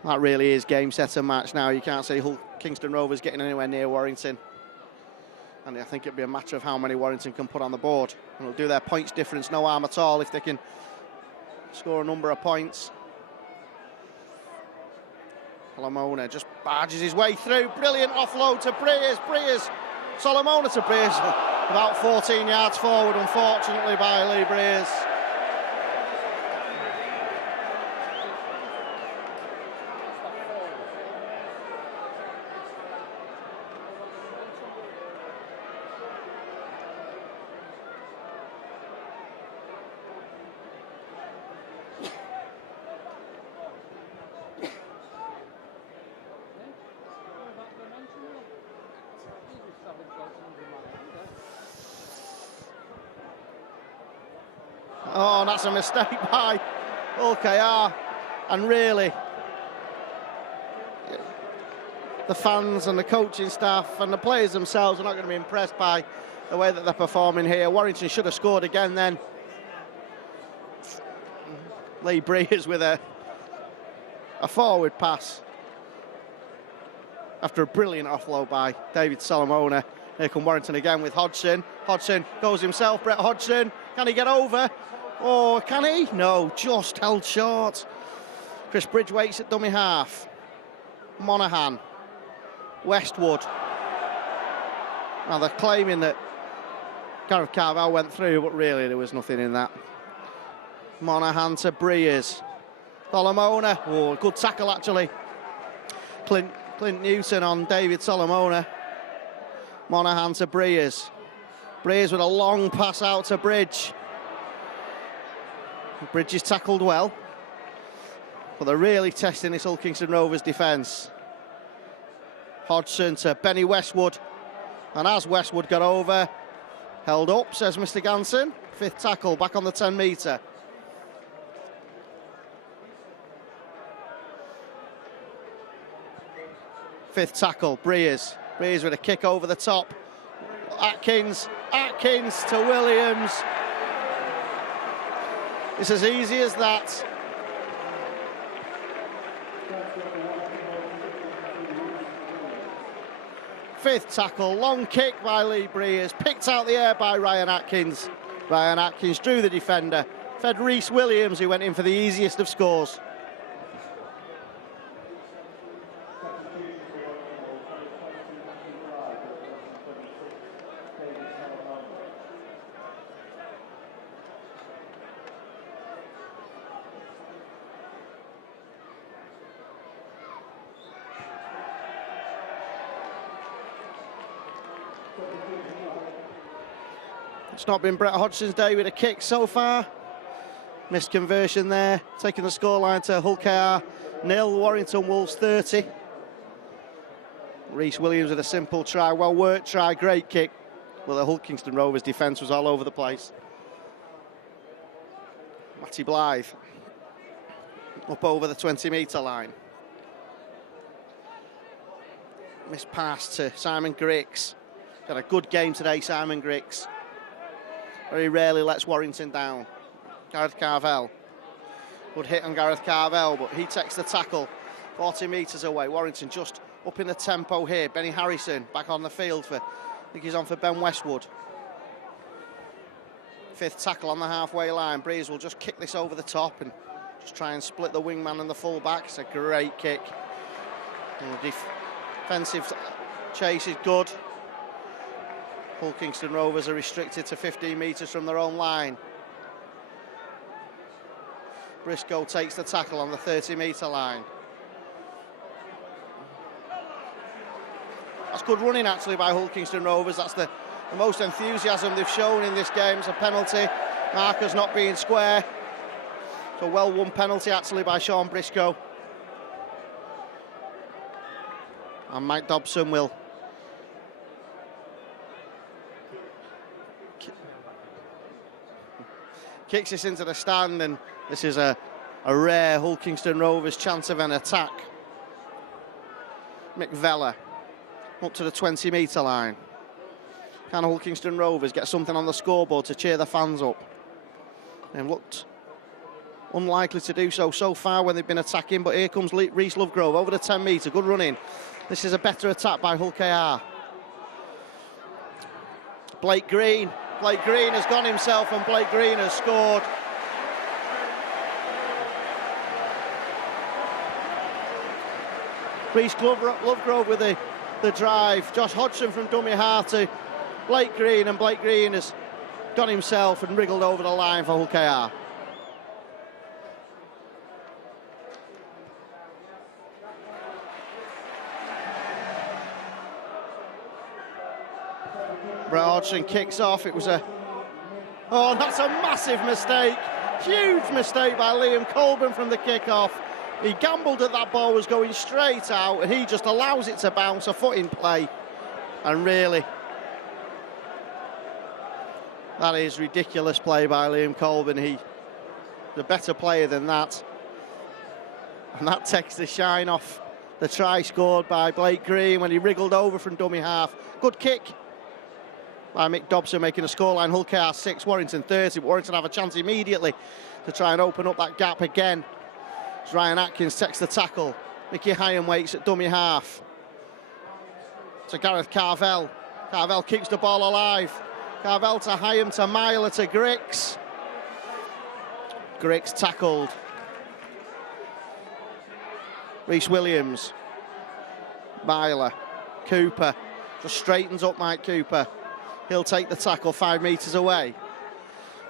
that really is game, set and match now. You can't say Hull Kingston Rovers getting anywhere near Warrington. And I think it'll be a matter of how many Warrington can put on the board. And it'll do their points difference no harm at all if they can score a number of points. Solomona just barges his way through. Brilliant offload to Breers. Solomona to Breers. About 14 yards forward, unfortunately, by Lee Breers. Oh, that's a mistake by OKR. And really, the fans and the coaching staff and the players themselves are not going to be impressed by the way that they're performing here. Warrington should have scored again then. Lee Breers with a forward pass after a brilliant offload by David Solomona. Here come Warrington again with Hodgson. Hodgson goes himself, Brett Hodgson. Can he get over? Oh, can he? No, just held short. Chris Bridge waits at dummy half. Monaghan. Westwood. Now they're claiming that Gareth Carval went through, but really there was nothing in that. Monaghan to Breers. Solomona. Oh, good tackle actually. Clint Newton on David Solomona. Monaghan to Breers. Breers with a long pass out to Bridge. Bridge is tackled well, but they're really testing this Hull Kingston Rovers defence. Hodgson to Benny Westwood, and as Westwood got over, held up, says Mr. Ganson. Fifth tackle, back on the 10-metre. Fifth tackle, Breers with a kick over the top. Atkins to Williams. It's as easy as that. Fifth tackle, long kick by Lee Breers, picked out the air by Ryan Atkins. Ryan Atkins drew the defender, fed Reece Williams, who went in for the easiest of scores. It's not been Brett Hodgson's day with a kick so far. Missed conversion there, taking the scoreline to Hull KR 0, Warrington Wolves 30. Rhys Williams with a simple try, well worked try, great kick. Well, the Hull Kingston Rovers defence was all over the place. Matty Blythe up over the 20-metre line. Missed pass to Simon Griggs. Got a good game today, Simon Griggs. Very rarely lets Warrington down. Gareth Carvell. Good hit on Gareth Carvell, but he takes the tackle 40 metres away. Warrington just up in the tempo here. Benny Harrison back on the field for, I think he's on for Ben Westwood. Fifth tackle on the halfway line. Breeze will just kick this over the top and just try and split the wingman and the full-back. It's a great kick. And the defensive chase is good. Hull Kingston Rovers are restricted to 15 metres from their own line. Briscoe takes the tackle on the 30-metre line. That's good running actually by Hull Kingston Rovers. That's the most enthusiasm they've shown in this game. It's a penalty. Markers not being square. It's a well-won penalty actually by Sean Briscoe. And Mike Dobson will kicks this into the stand, and this is a rare Hull Kingston Rovers chance of an attack. Mick Vella up to the 20-metre line. Can Hull Kingston Rovers get something on the scoreboard to cheer the fans up? And looked unlikely to do so far when they've been attacking, but here comes Rhys Lovegrove over the 10-metre, good running. This is a better attack by Hull KR. Blake Green has gone himself, and Blake Green has scored. Rhys Lovegrove with the drive. Josh Hodgson from dummy half to Blake Green, and Blake Green has gone himself and wriggled over the line for Hull KR. Brett Hodgson kicks off. It was that's a massive mistake. Huge mistake by Liam Colburn from the kick-off. He gambled that that ball was going straight out, and he just allows it to bounce, a foot in play. And really, that is ridiculous play by Liam Colburn. He's a better player than that. And that takes the shine off the try scored by Blake Green when he wriggled over from dummy half. Good kick by Mick Dobson, making a scoreline. Hull KR 6, Warrington 30. But Warrington have a chance immediately to try and open up that gap again. As Ryan Atkins takes the tackle. Mickey Hyam waits at dummy half. To Gareth Carvell. Carvell keeps the ball alive. Carvell to Hyam, to Myler, to Griggs. Griggs tackled. Rhys Williams. Myler. Cooper. Just straightens up Mike Cooper. He'll take the tackle 5 metres away.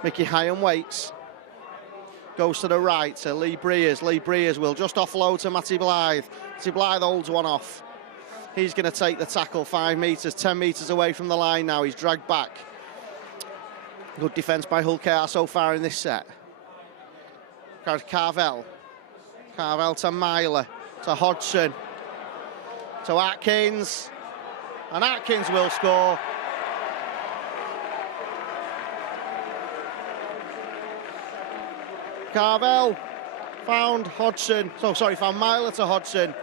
Mickey Hyam waits. Goes to the right to Lee Breers. Lee Breers will just offload to Matty Blythe. Matty Blythe holds one off. He's going to take the tackle 5 metres, 10 metres away from the line now. He's dragged back. Good defence by Hull KR so far in this set. Carvell. Carvell to Myler. To Hodgson. To Atkins. And Atkins will score. Carvell found Myler to Hodgson.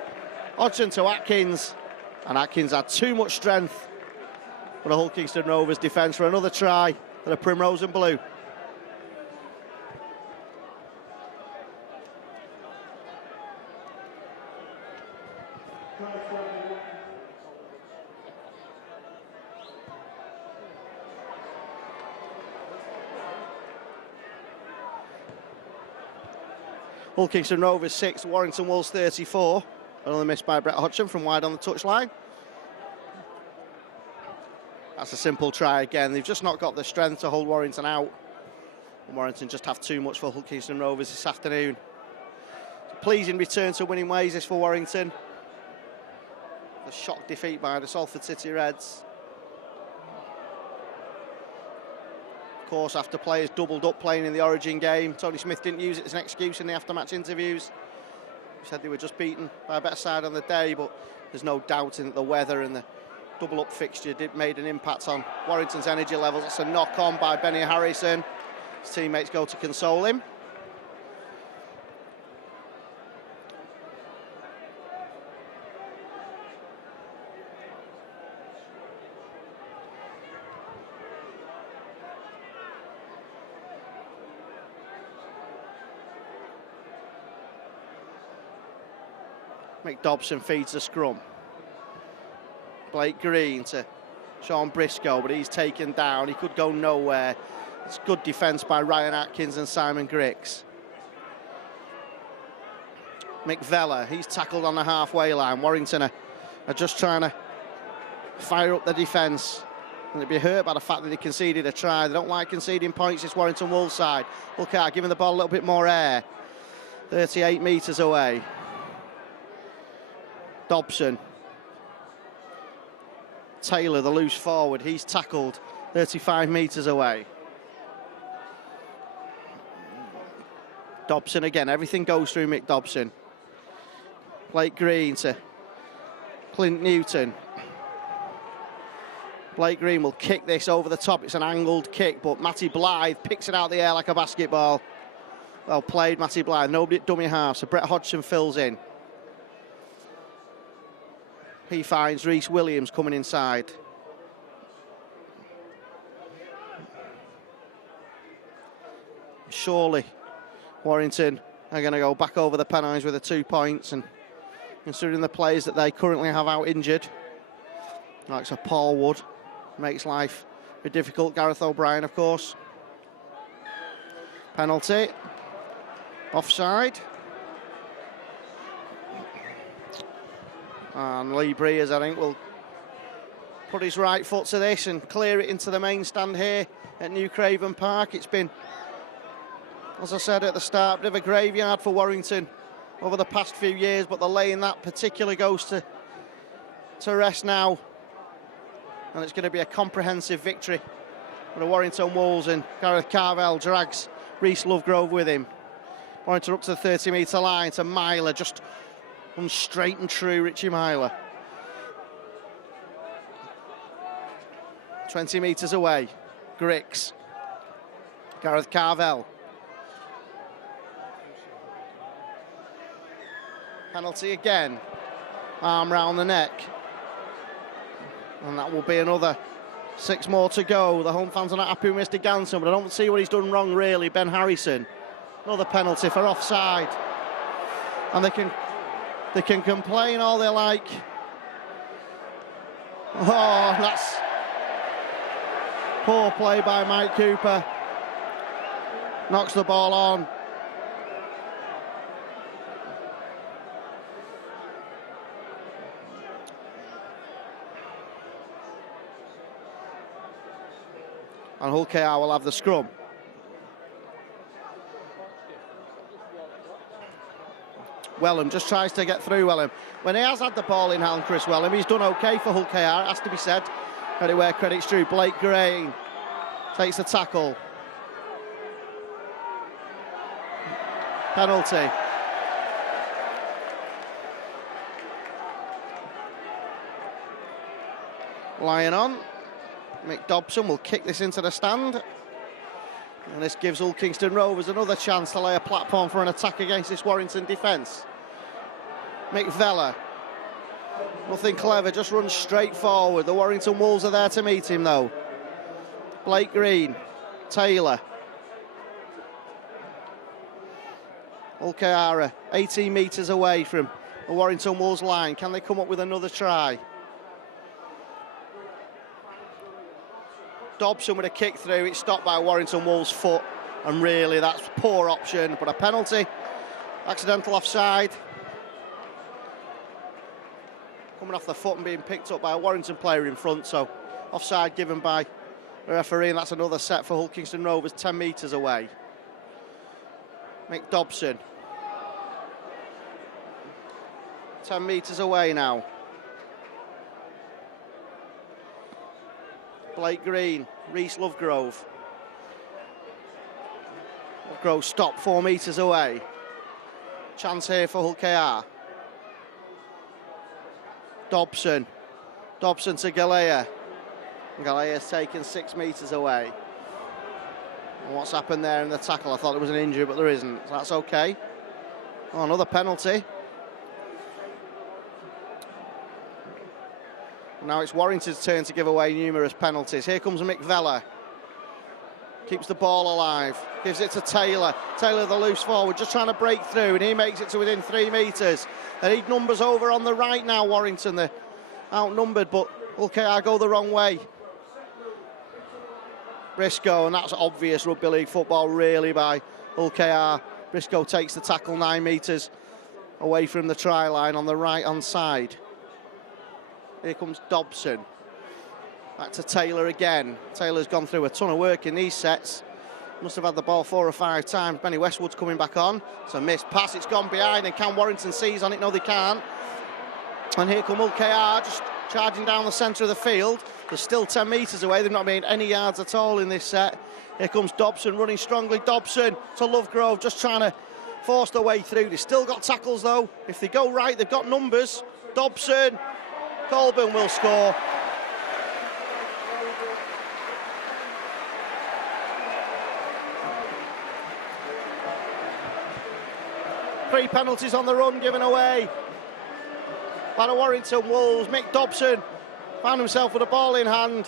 Hodgson to Atkins. And Atkins had too much strength for the Hull Kingston Rovers defence for another try for the Primrose and Blue. Hull Kingston Rovers 6, Warrington Wolves 34. Another miss by Brett Hodgson from wide on the touchline. That's a simple try again. They've just not got the strength to hold Warrington out. And Warrington just have too much for Hull Kingston Rovers this afternoon. It's a pleasing return to winning ways this for Warrington. The shock defeat by the Salford City Reds. Of course, after players doubled up playing in the Origin game, Tony Smith didn't use it as an excuse in the after-match interviews. He said they were just beaten by a better side on the day, but there's no doubting that the weather and the double-up fixture made an impact on Warrington's energy levels. That's a knock-on by Benny Harrison. His teammates go to console him. Mick Dobson feeds the scrum. Blake Green to Sean Briscoe, but he's taken down. He could go nowhere. It's good defence by Ryan Atkins and Simon Griggs. Mick Vella, he's tackled on the halfway line. Warrington are just trying to fire up the defence. And they'd be hurt by the fact that they conceded a try. They don't like conceding points, this Warrington Wolves side. Hulkar giving the ball a little bit more air. 38 metres away. Dobson. Taylor, the loose forward, he's tackled 35 metres away. Dobson again, everything goes through Mick Dobson. Blake Green to Clint Newton. Blake Green will kick this over the top. It's an angled kick, but Matty Blythe picks it out of the air like a basketball. Well played, Matty Blythe. Nobody at dummy half, so Brett Hodgson fills in. He finds Rhys Williams coming inside. Surely Warrington are going to go back over the penalties with the 2 points, and considering the players that they currently have out injured, like so Paul Wood, makes life a bit difficult. Gareth O'Brien, of course. Penalty. Offside. And Lee Breers, I think, will put his right foot to this and clear it into the main stand here at New Craven Park. It's been, as I said at the start, a bit of a graveyard for Warrington over the past few years, but they're laying that particular ghost to rest now. And it's going to be a comprehensive victory for the Warrington Wolves, and Gareth Carvell drags Rhys Lovegrove with him. Warrington up to the 30-metre line to Myler, just runs straight and true, Richie Myler. 20 metres away, Griggs. Gareth Carvell. Penalty again. Arm round the neck. And that will be another 6 more to go. The home fans are not happy with Mr. Ganson, but I don't see what he's done wrong, really. Ben Harrison. Another penalty for offside. And they can complain all they like. Oh, that's poor play by Mike Cooper. Knocks the ball on. And Hulkar will have the scrum. Wellham just tries to get through. Wellham, when he has had the ball in hand, Chris Wellham, he's done okay for Hulkar, it has to be said. Credit where credit's due. Blake Green takes the tackle. Penalty. Lying on. Mick Dobson will kick this into the stand. And this gives Hull Kingston Rovers another chance to lay a platform for an attack against this Warrington defence. Mick Vella. Nothing clever, just runs straight forward. The Warrington Wolves are there to meet him, though. Blake Green. Taylor. Hulkar 18 metres away from the Warrington Wolves line. Can they come up with another try? Dobson with a kick through, it's stopped by Warrington Wolves' foot, and really that's a poor option, but a penalty. Accidental offside. Coming off the foot and being picked up by a Warrington player in front, so offside given by the referee, and that's another set for Hull Kingston Rovers, 10 metres away. Mick Dobson. 10 metres away now. Blake Green, Rhys Lovegrove. Grove stopped 4 metres away. Chance here for Hull KR. Dobson to Galea. Galea's taken 6 metres away. And what's happened there in the tackle? I thought there was an injury, but there isn't. So that's okay. Oh, another penalty. Now it's Warrington's turn to give away numerous penalties. Here comes Mick Vella. Keeps the ball alive. Gives it to Taylor. Taylor, the loose forward, just trying to break through, and he makes it to within 3 metres. They need numbers over on the right now, Warrington. They're outnumbered, but Hull KR go the wrong way. Briscoe, and that's obvious rugby league football, really, by Hull KR. Briscoe takes the tackle 9 metres away from the try line on the right-hand side. Here comes Dobson. Back to Taylor again. Taylor's gone through a ton of work in these sets. Must have had the ball 4 or 5 times. Benny Westwood's coming back on. It's a missed pass. It's gone behind. And can Warrington seize on it? No, they can't. And here come Hull KR, just charging down the centre of the field. They're still 10 metres away. They've not made any yards at all in this set. Here comes Dobson running strongly. Dobson to Lovegrove, just trying to force their way through. They've still got tackles, though. If they go right, they've got numbers. Dobson. Colburn will score. Three penalties on the run given away by the Warrington Wolves. Mick Dobson found himself with a ball in hand,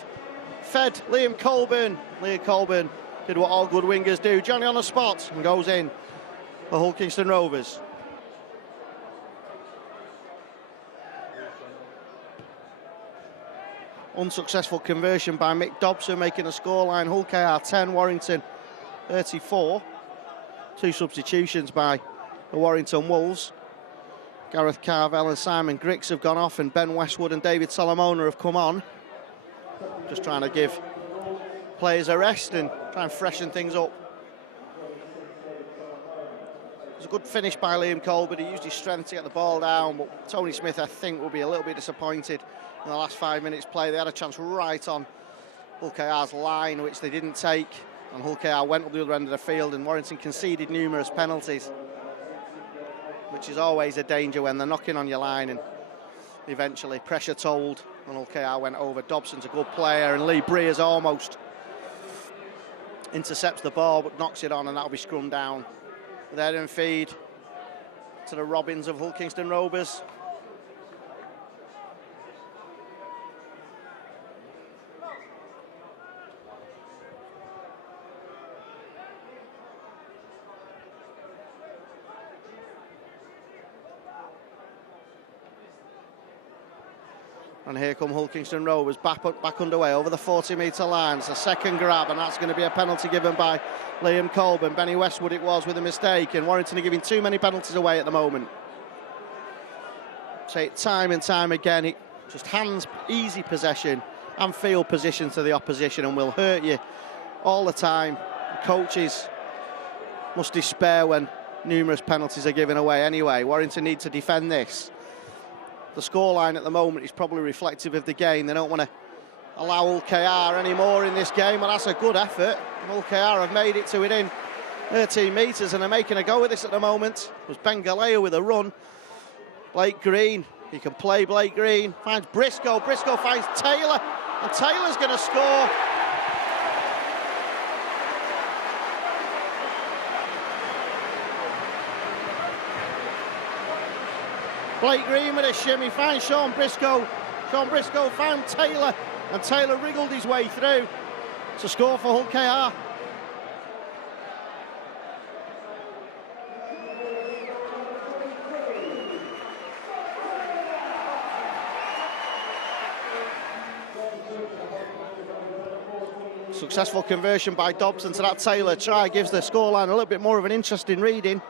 fed Liam Colburn. Liam Colburn did what all good wingers do. Johnny on the spot and goes in for Hull Kingston Rovers. Unsuccessful conversion by Mick Dobson, making a scoreline. Hull KR 10, Warrington 34. 2 substitutions by the Warrington Wolves. Gareth Carvell and Simon Griggs have gone off, and Ben Westwood and David Solomona have come on. Just trying to give players a rest and try and freshen things up. It was a good finish by Liam Colbert. He used his strength to get the ball down, but Tony Smith, I think, will be a little bit disappointed in the last 5 minutes play. They had a chance right on Hull KR's line, which they didn't take, and Hull KR went up the other end of the field, and Warrington conceded numerous penalties, which is always a danger when they're knocking on your line, and eventually pressure told, and Hull KR went over. Dobson's a good player, and Lee Breers almost intercepts the ball but knocks it on, and that'll be scrummed down. There and feed to the Robins of Hull Kingston Rovers. And here come Hull Kingston Rovers back underway over the 40-metre line. It's a second grab, and that's going to be a penalty given by Liam Colburn. Benny Westwood it was with a mistake, and Warrington are giving too many penalties away at the moment. Say it time and time again, it just hands easy possession and field position to the opposition and will hurt you all the time. The coaches must despair when numerous penalties are given away anyway. Warrington need to defend this. The scoreline at the moment is probably reflective of the game. They don't want to allow Hull KR any more in this game, and that's a good effort. Hull KR have made it to within 13 metres and are making a go of this at the moment. It was Ben Galea with a run. Blake Green, he can play Blake Green, finds Briscoe. Briscoe finds Taylor, and Taylor's going to score. Blake Green with a shimmy, finds Sean Briscoe. Sean Briscoe found Taylor, and Taylor wriggled his way through to score for Hull KR. Successful conversion by Dobson to that Taylor try gives the scoreline a little bit more of an interesting reading.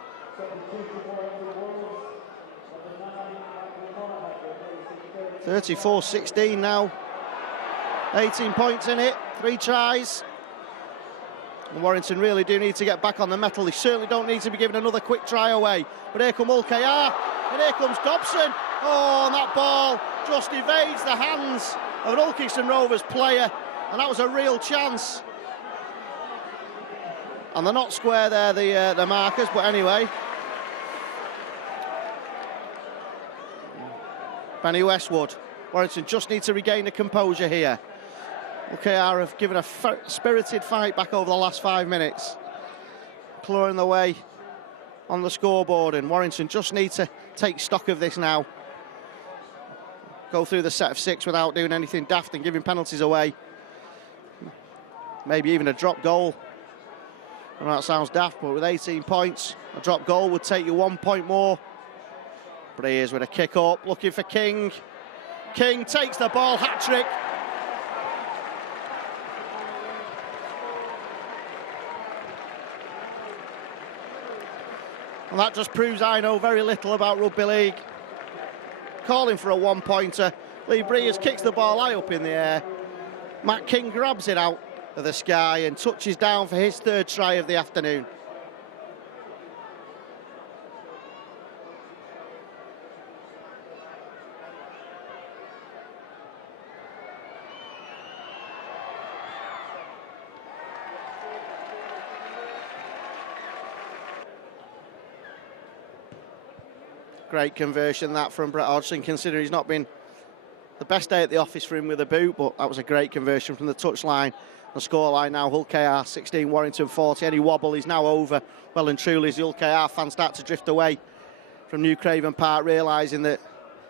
(34-16) now. 18 points in it, 3 tries. And Warrington really do need to get back on the mettle. They certainly don't need to be giving another quick try away. But here come Hull KR, and here comes Dobson. Oh, and that ball just evades the hands of an Hull Kingston Rovers player, and that was a real chance. And they're not square there, the markers, but anyway. Benny Westwood. Warrington just need to regain the composure here. LKR have given a spirited fight back over the last 5 minutes, clawing the way on the scoreboard, and Warrington just need to take stock of this now. Go through the set of 6 without doing anything daft and giving penalties away. Maybe even a drop goal. I know that sounds daft, but with 18 points, a drop goal would take you 1 point more. Breers with a kick up, looking for King. King takes the ball, hat-trick. And that just proves I know very little about rugby league. Calling for a one-pointer. Lee Breers kicks the ball high up in the air. Matt King grabs it out of the sky and touches down for his 3rd try of the afternoon. Great conversion that from Brett Hodgson, considering he's not been the best day at the office for him with a boot, but that was a great conversion from the touchline. The scoreline now, Hull KR 16, Warrington 40. Any wobble is now over well and truly as the Hull KR fans start to drift away from New Craven Park, realising that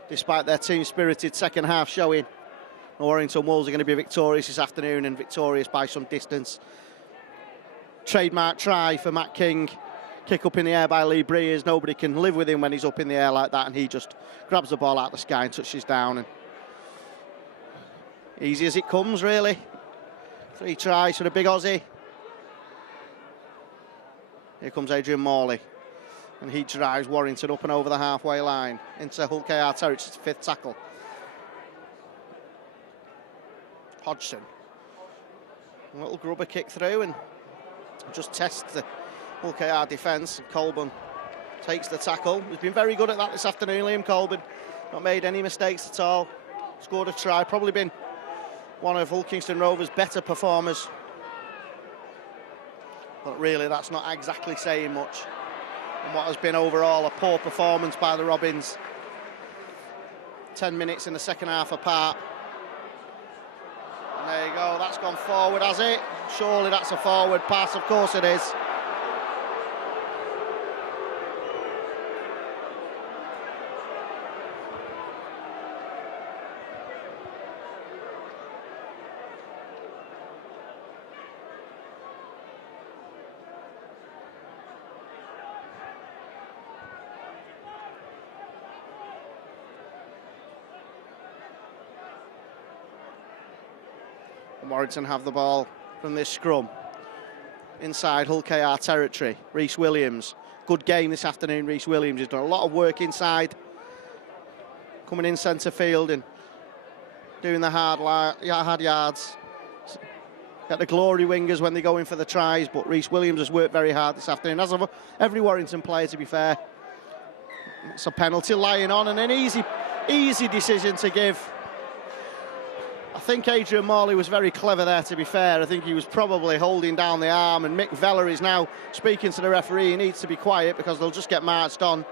despite their team-spirited second half showing, the Warrington Wolves are going to be victorious this afternoon, and victorious by some distance. Trademark try for Matt King. Kick up in the air by Lee Breers. Nobody can live with him when he's up in the air like that, and he just grabs the ball out of the sky and touches down. And easy as it comes, really. 3 tries for the big Aussie. Here comes Adrian Morley, and he drives Warrington up and over the halfway line into Hull KR territory, 5th tackle. Hodgson. A little grubber kick through and just tests the Hull KR defence. Colburn takes the tackle. He's been very good at that this afternoon, Liam Colburn. Not made any mistakes at all. Scored a try, probably been one of Hull Kingston Rovers' better performers. But really, that's not exactly saying much on what has been overall a poor performance by the Robins. 10 minutes in the second half apart. And there you go, that's gone forward, has it? Surely that's a forward pass, of course it is. Warrington have the ball from this scrum inside Hull KR territory. Rhys Williams, good game this afternoon. Rhys Williams has done a lot of work inside, coming in centre field and doing the hard yards. Get the glory wingers when they go in for the tries, but Rhys Williams has worked very hard this afternoon, as of every Warrington player, to be fair. It's a penalty lying on, and an easy decision to give. I think Adrian Morley was very clever there, to be fair. I think he was probably holding down the arm, and Mick Vella is now speaking to the referee. He needs to be quiet because they'll just get marched on.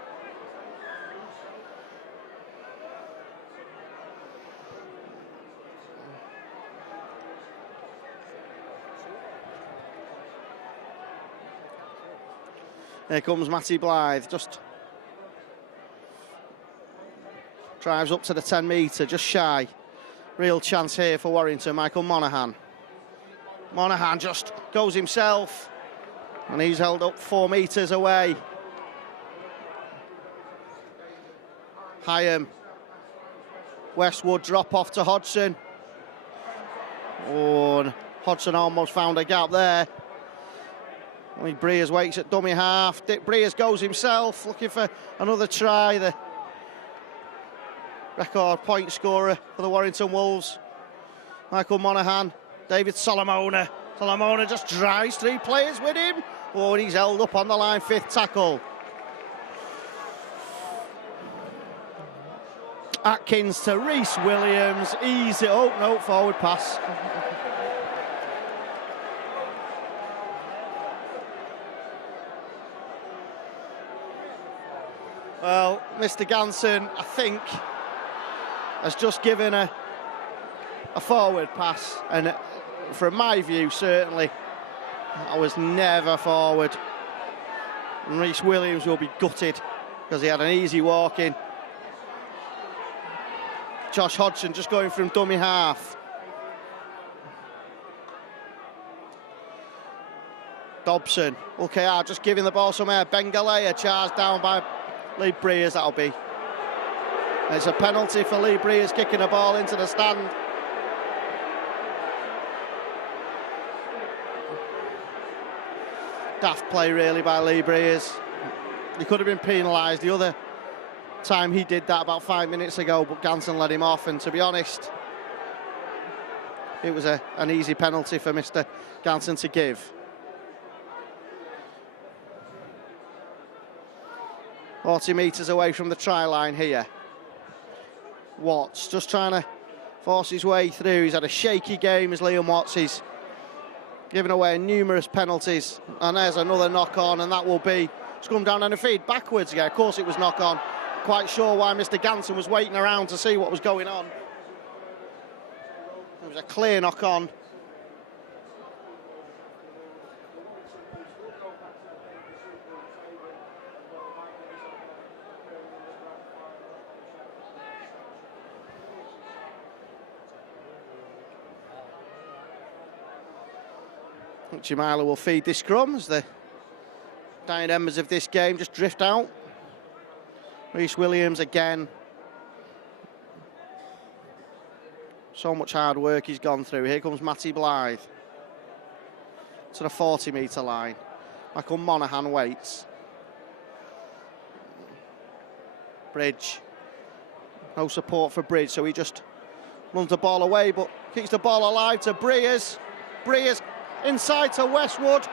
Here comes Matty Blythe, just drives up to the 10 metre, just shy. Real chance here for Warrington. Michael Monaghan. Monaghan just goes himself, and he's held up 4 metres away. Hyam. Westwood drop off to Hodgson. Oh, and Hodgson almost found a gap there. Only Breers waits at dummy half. Dick Breers goes himself, looking for another try. The record point scorer for the Warrington Wolves. Michael Monaghan, David Solomona. Solomona just drives 3 players with him. Oh, and he's held up on the line, 5th tackle. Atkins to Rhys Williams, easy, oh no, forward pass. Well, Mr. Ganson, I think, has just given a forward pass, and from my view, certainly, I was never forward. And Rhys Williams will be gutted because he had an easy walk in. Josh Hodgson just going from dummy half. Dobson, okay, just giving the ball some air. Bengalea charged down by Lee Breers, that'll be. And it's a penalty for Lee Breers kicking the ball into the stand. Daft play really by Lee Breers. He could have been penalised the other time he did that about 5 minutes ago, but Ganson let him off, and to be honest, it was an easy penalty for Mr. Ganson to give. 40 metres away from the try line here. Watts just trying to force his way through. He's had a shaky game as Liam Watts. He's given away numerous penalties, and there's another knock on, and that will be, it's come down on a feed backwards again. Of course it was knock on. Quite sure why Mr. Ganson was waiting around to see what was going on. It was a clear knock on. Jamila will feed this scrum as the dying embers of this game just drift out. Rhys Williams again. So much hard work he's gone through. Here comes Matty Blythe to the 40-metre line. Michael Monaghan waits. Bridge. No support for Bridge, so he just runs the ball away, but keeps the ball alive to Breers. Breers inside to Westwood.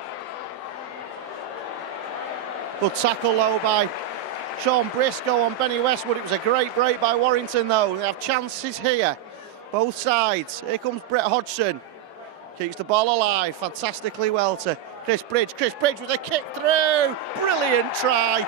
Good tackle though by Sean Briscoe on Benny Westwood. It was a great break by Warrington though. They have chances here, both sides. Here comes Brett Hodgson. Keeps the ball alive fantastically well to Chris Bridge. Chris Bridge with a kick through. Brilliant try.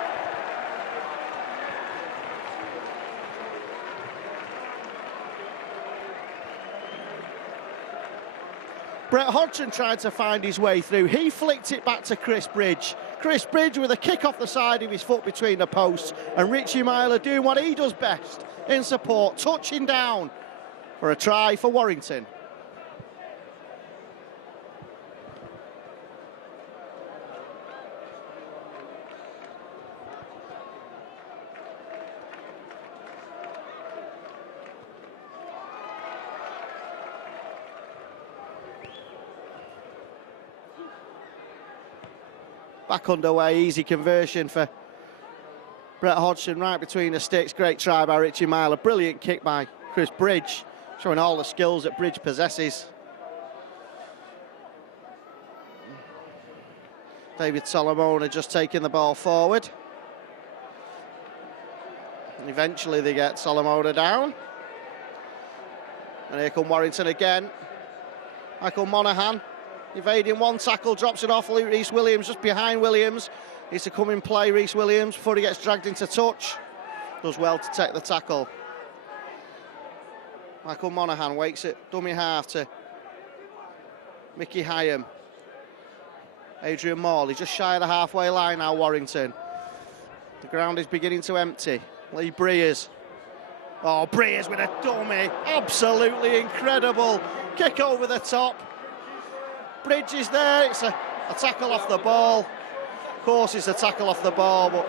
Brett Hodgson tried to find his way through. He flicked it back to Chris Bridge. Chris Bridge with a kick off the side of his foot between the posts. And Richie Myler doing what he does best in support, touching down for a try for Warrington. Back underway, easy conversion for Brett Hodgson, right between the sticks. Great try by Richie Myler. Brilliant kick by Chris Bridge, showing all the skills that Bridge possesses. David Solomona just taking the ball forward. And eventually they get Solomona down. And here come Warrington again. Michael Monaghan evading one tackle, drops it off. Rhys Williams just behind Williams. Needs to come in play, Rhys Williams, before he gets dragged into touch. Does well to take the tackle. Michael Monaghan waits at dummy half to Mickey Hyam. Adrian Morley just shy of the halfway line now, Warrington. The ground is beginning to empty. Lee Breers. Oh, Breers with a dummy. Absolutely incredible. Kick over the top. Bridge is there. It's a tackle off the ball. Of course it's a tackle off the ball, but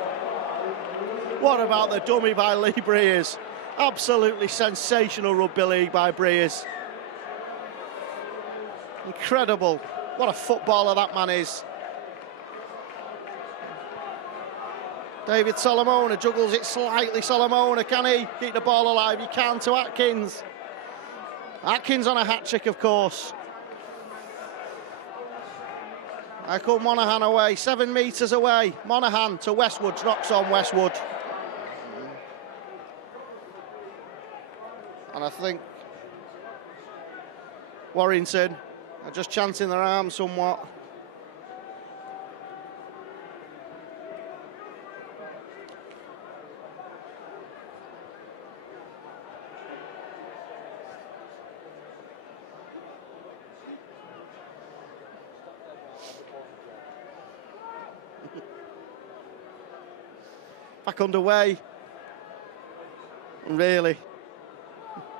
what about the dummy by Lee Breers? Absolutely sensational rugby league by Breers. Incredible. What a footballer that man is. David Solomona juggles it slightly. Solomona, can he keep the ball alive? He can to Atkins. Atkins on a hat-trick, of course. Michael Monaghan away, 7 metres away. Monaghan to Westwood, drops on Westwood. And I think Warrington are just chancing their arms somewhat. back underway. And really,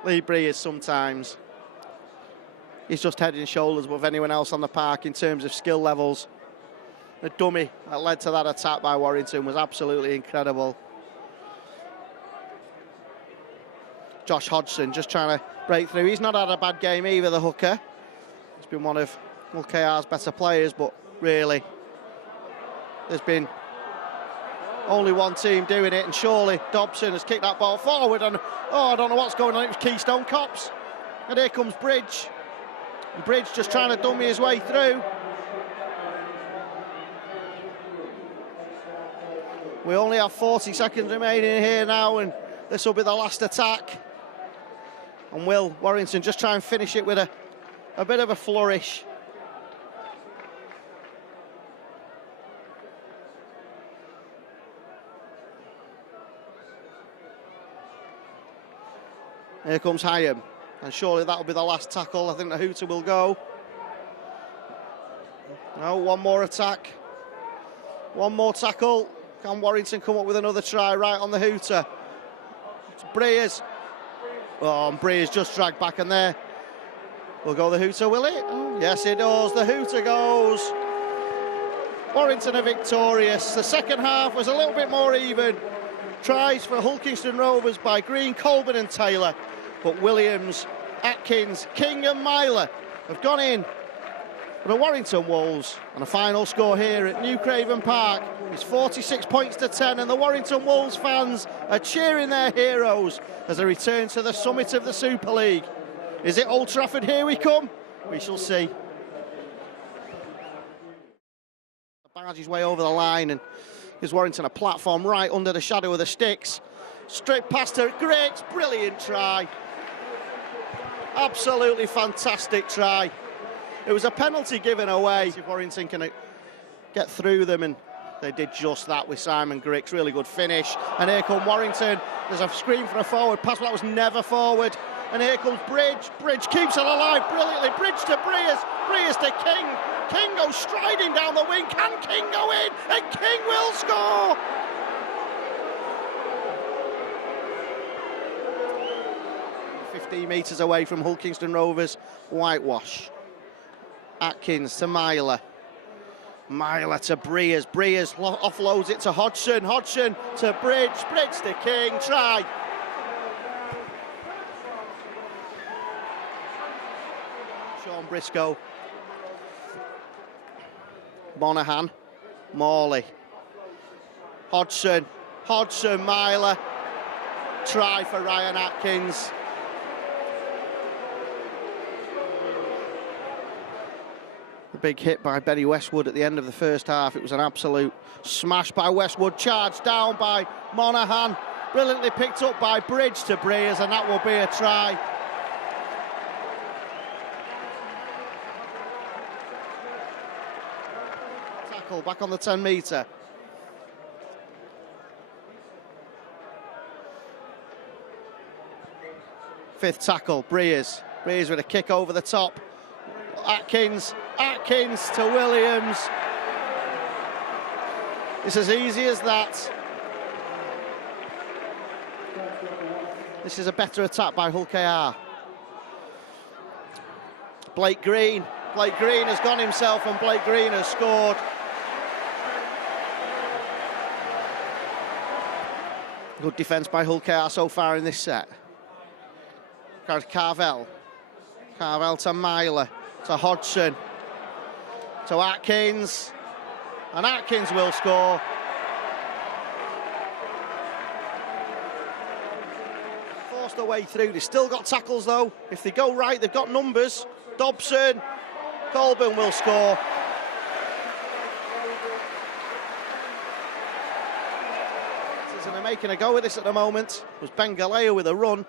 Lee Breers sometimes, he's just head and shoulders above anyone else on the park in terms of skill levels. The dummy that led to that attack by Warrington was absolutely incredible. Josh Hodgson just trying to break through. He's not had a bad game either, the hooker. He's been one of Hull KR's better players, but really, there's been only one team doing it, and surely Dobson has kicked that ball forward, and I don't know what's going on. It was Keystone Cops, and here comes Bridge. And Bridge just trying to dummy his way through. We only have 40 seconds remaining here now, and this will be the last attack. And will Warrington just try and finish it with a bit of a flourish? Here comes Hyam, and surely that'll be the last tackle. I think the hooter will go. No, one more attack. One more tackle. Can Warrington come up with another try right on the hooter? It's Breers. Oh, and Breers just dragged back, and there will go the hooter, will it? Oh, yes, it does. The hooter goes. Warrington are victorious. The second half was a little bit more even. Tries for Hull Kingston Rovers by Green, Colburn and Taylor. But Williams, Atkins, King and Myler have gone in for the Warrington Wolves. And a final score here at New Craven Park is 46 points to 10, and the Warrington Wolves fans are cheering their heroes as they return to the summit of the Super League. Is it Old Trafford, here we come? We shall see. Barge his way over the line, and gives Warrington a platform right under the shadow of the sticks. Straight past her, great, brilliant try. Absolutely fantastic try. It was a penalty given away. If Warrington can get through them, and they did just that with Simon Griggs. Really good finish. And here come Warrington. There's a screen for a forward pass, but that was never forward. And here comes Bridge. Bridge keeps it alive brilliantly. Bridge to Breers. Breers to King. King goes striding down the wing. Can King go in? And King will score! 15 metres away from Hull Kingston Rovers. Whitewash. Atkins to Myler. Myler to Breers. Breers offloads it to Hodgson. Hodgson to Bridge. Bridge to King. Try. Sean Briscoe. Monaghan. Morley. Hodgson. Hodgson, Myler. Try for Ryan Atkins. A big hit by Benny Westwood at the end of the first half. It was an absolute smash by Westwood. Charged down by Monaghan. Brilliantly picked up by Bridge to Breers, and that will be a try. Tackle back on the 10 metre. Fifth tackle, Breers. Breers with a kick over the top. Atkins to Williams. It's as easy as that. This is a better attack by Hull KR. Blake Green. Blake Green has gone himself, and Blake Green has scored. Good defence by Hull KR so far in this set. Carvel. Carvel to Myler. To Hodgson. To Atkins. And Atkins will score. Forced their way through. They've still got tackles though. If they go right, they've got numbers. Dobson. Colburn will score. And they're making a go of this at the moment. It was Ben Galea with a run.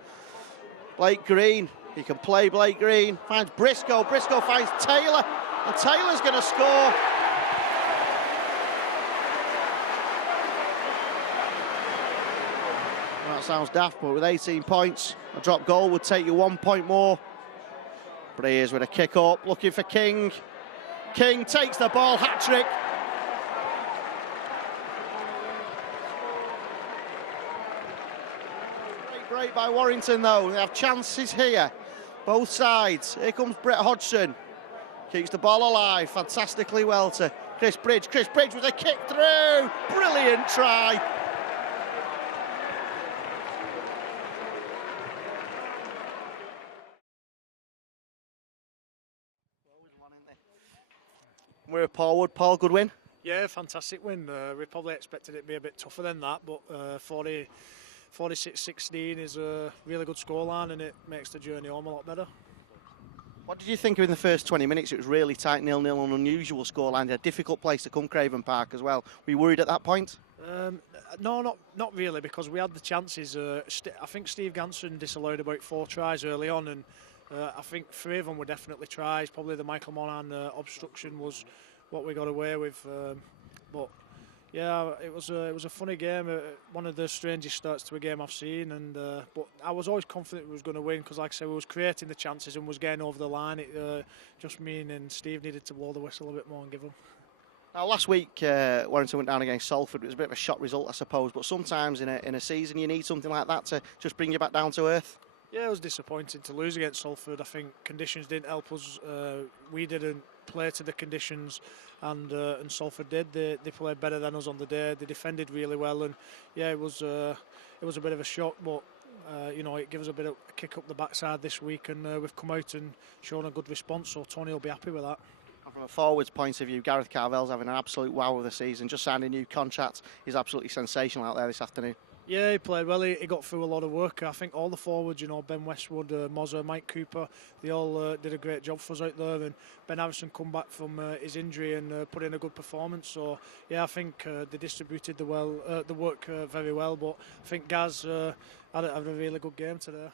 Blake Green. He can play Blake Green. Finds Briscoe. Briscoe finds Taylor. And Taylor's going to score. That sounds daft, but with 18 points, a drop goal would take you 1 point more. Breers with a kick up, looking for King. King takes the ball, hat-trick. Great by Warrington though, they have chances here, both sides. Here comes Brett Hodgson, keeps the ball alive fantastically well to Chris Bridge. Chris Bridge with a kick through, brilliant try. We're at Paul Wood. Paul, good win? Yeah, fantastic win. We probably expected it to be a bit tougher than that, but 46-16 is a really good scoreline and it makes the journey home a lot better. What did you think of in the first 20 minutes? It was really tight, 0-0, an unusual scoreline. A difficult place to come, Craven Park, as well. Were you worried at that point? No, not really, because we had the chances. I think Steve Ganson disallowed about 4 tries early on, and I think 3 of them were definitely tries. Probably the Michael Monahan obstruction was what we got away with. But yeah, it was a funny game. One of the strangest starts to a game I've seen. And but I was always confident we was going to win because, like I said, we was creating the chances and was getting over the line. It just me and Steve needed to blow the whistle a bit more and give them. Now, last week, Warrington went down against Salford. It was a bit of a shock result, I suppose. But sometimes in a season, you need something like that to just bring you back down to earth. Yeah, it was disappointing to lose against Salford. I think conditions didn't help us. We didn't play to the conditions, and Salford did. They played better than us on the day. They defended really well, and yeah, it was a bit of a shock. But it gives us a bit of a kick up the backside this week, and we've come out and shown a good response. So Tony will be happy with that. From a forwards point of view, Gareth Carvel's having an absolute wow of the season. Just signed a new contract. He's absolutely sensational out there this afternoon. Yeah, he played well. He got through a lot of work. I think all the forwards, Ben Westwood, Mozza, Mike Cooper, they all did a great job for us out there. And Ben Harrison come back from his injury and put in a good performance. So yeah, I think they distributed the work very well. But I think Gaz had a really good game today.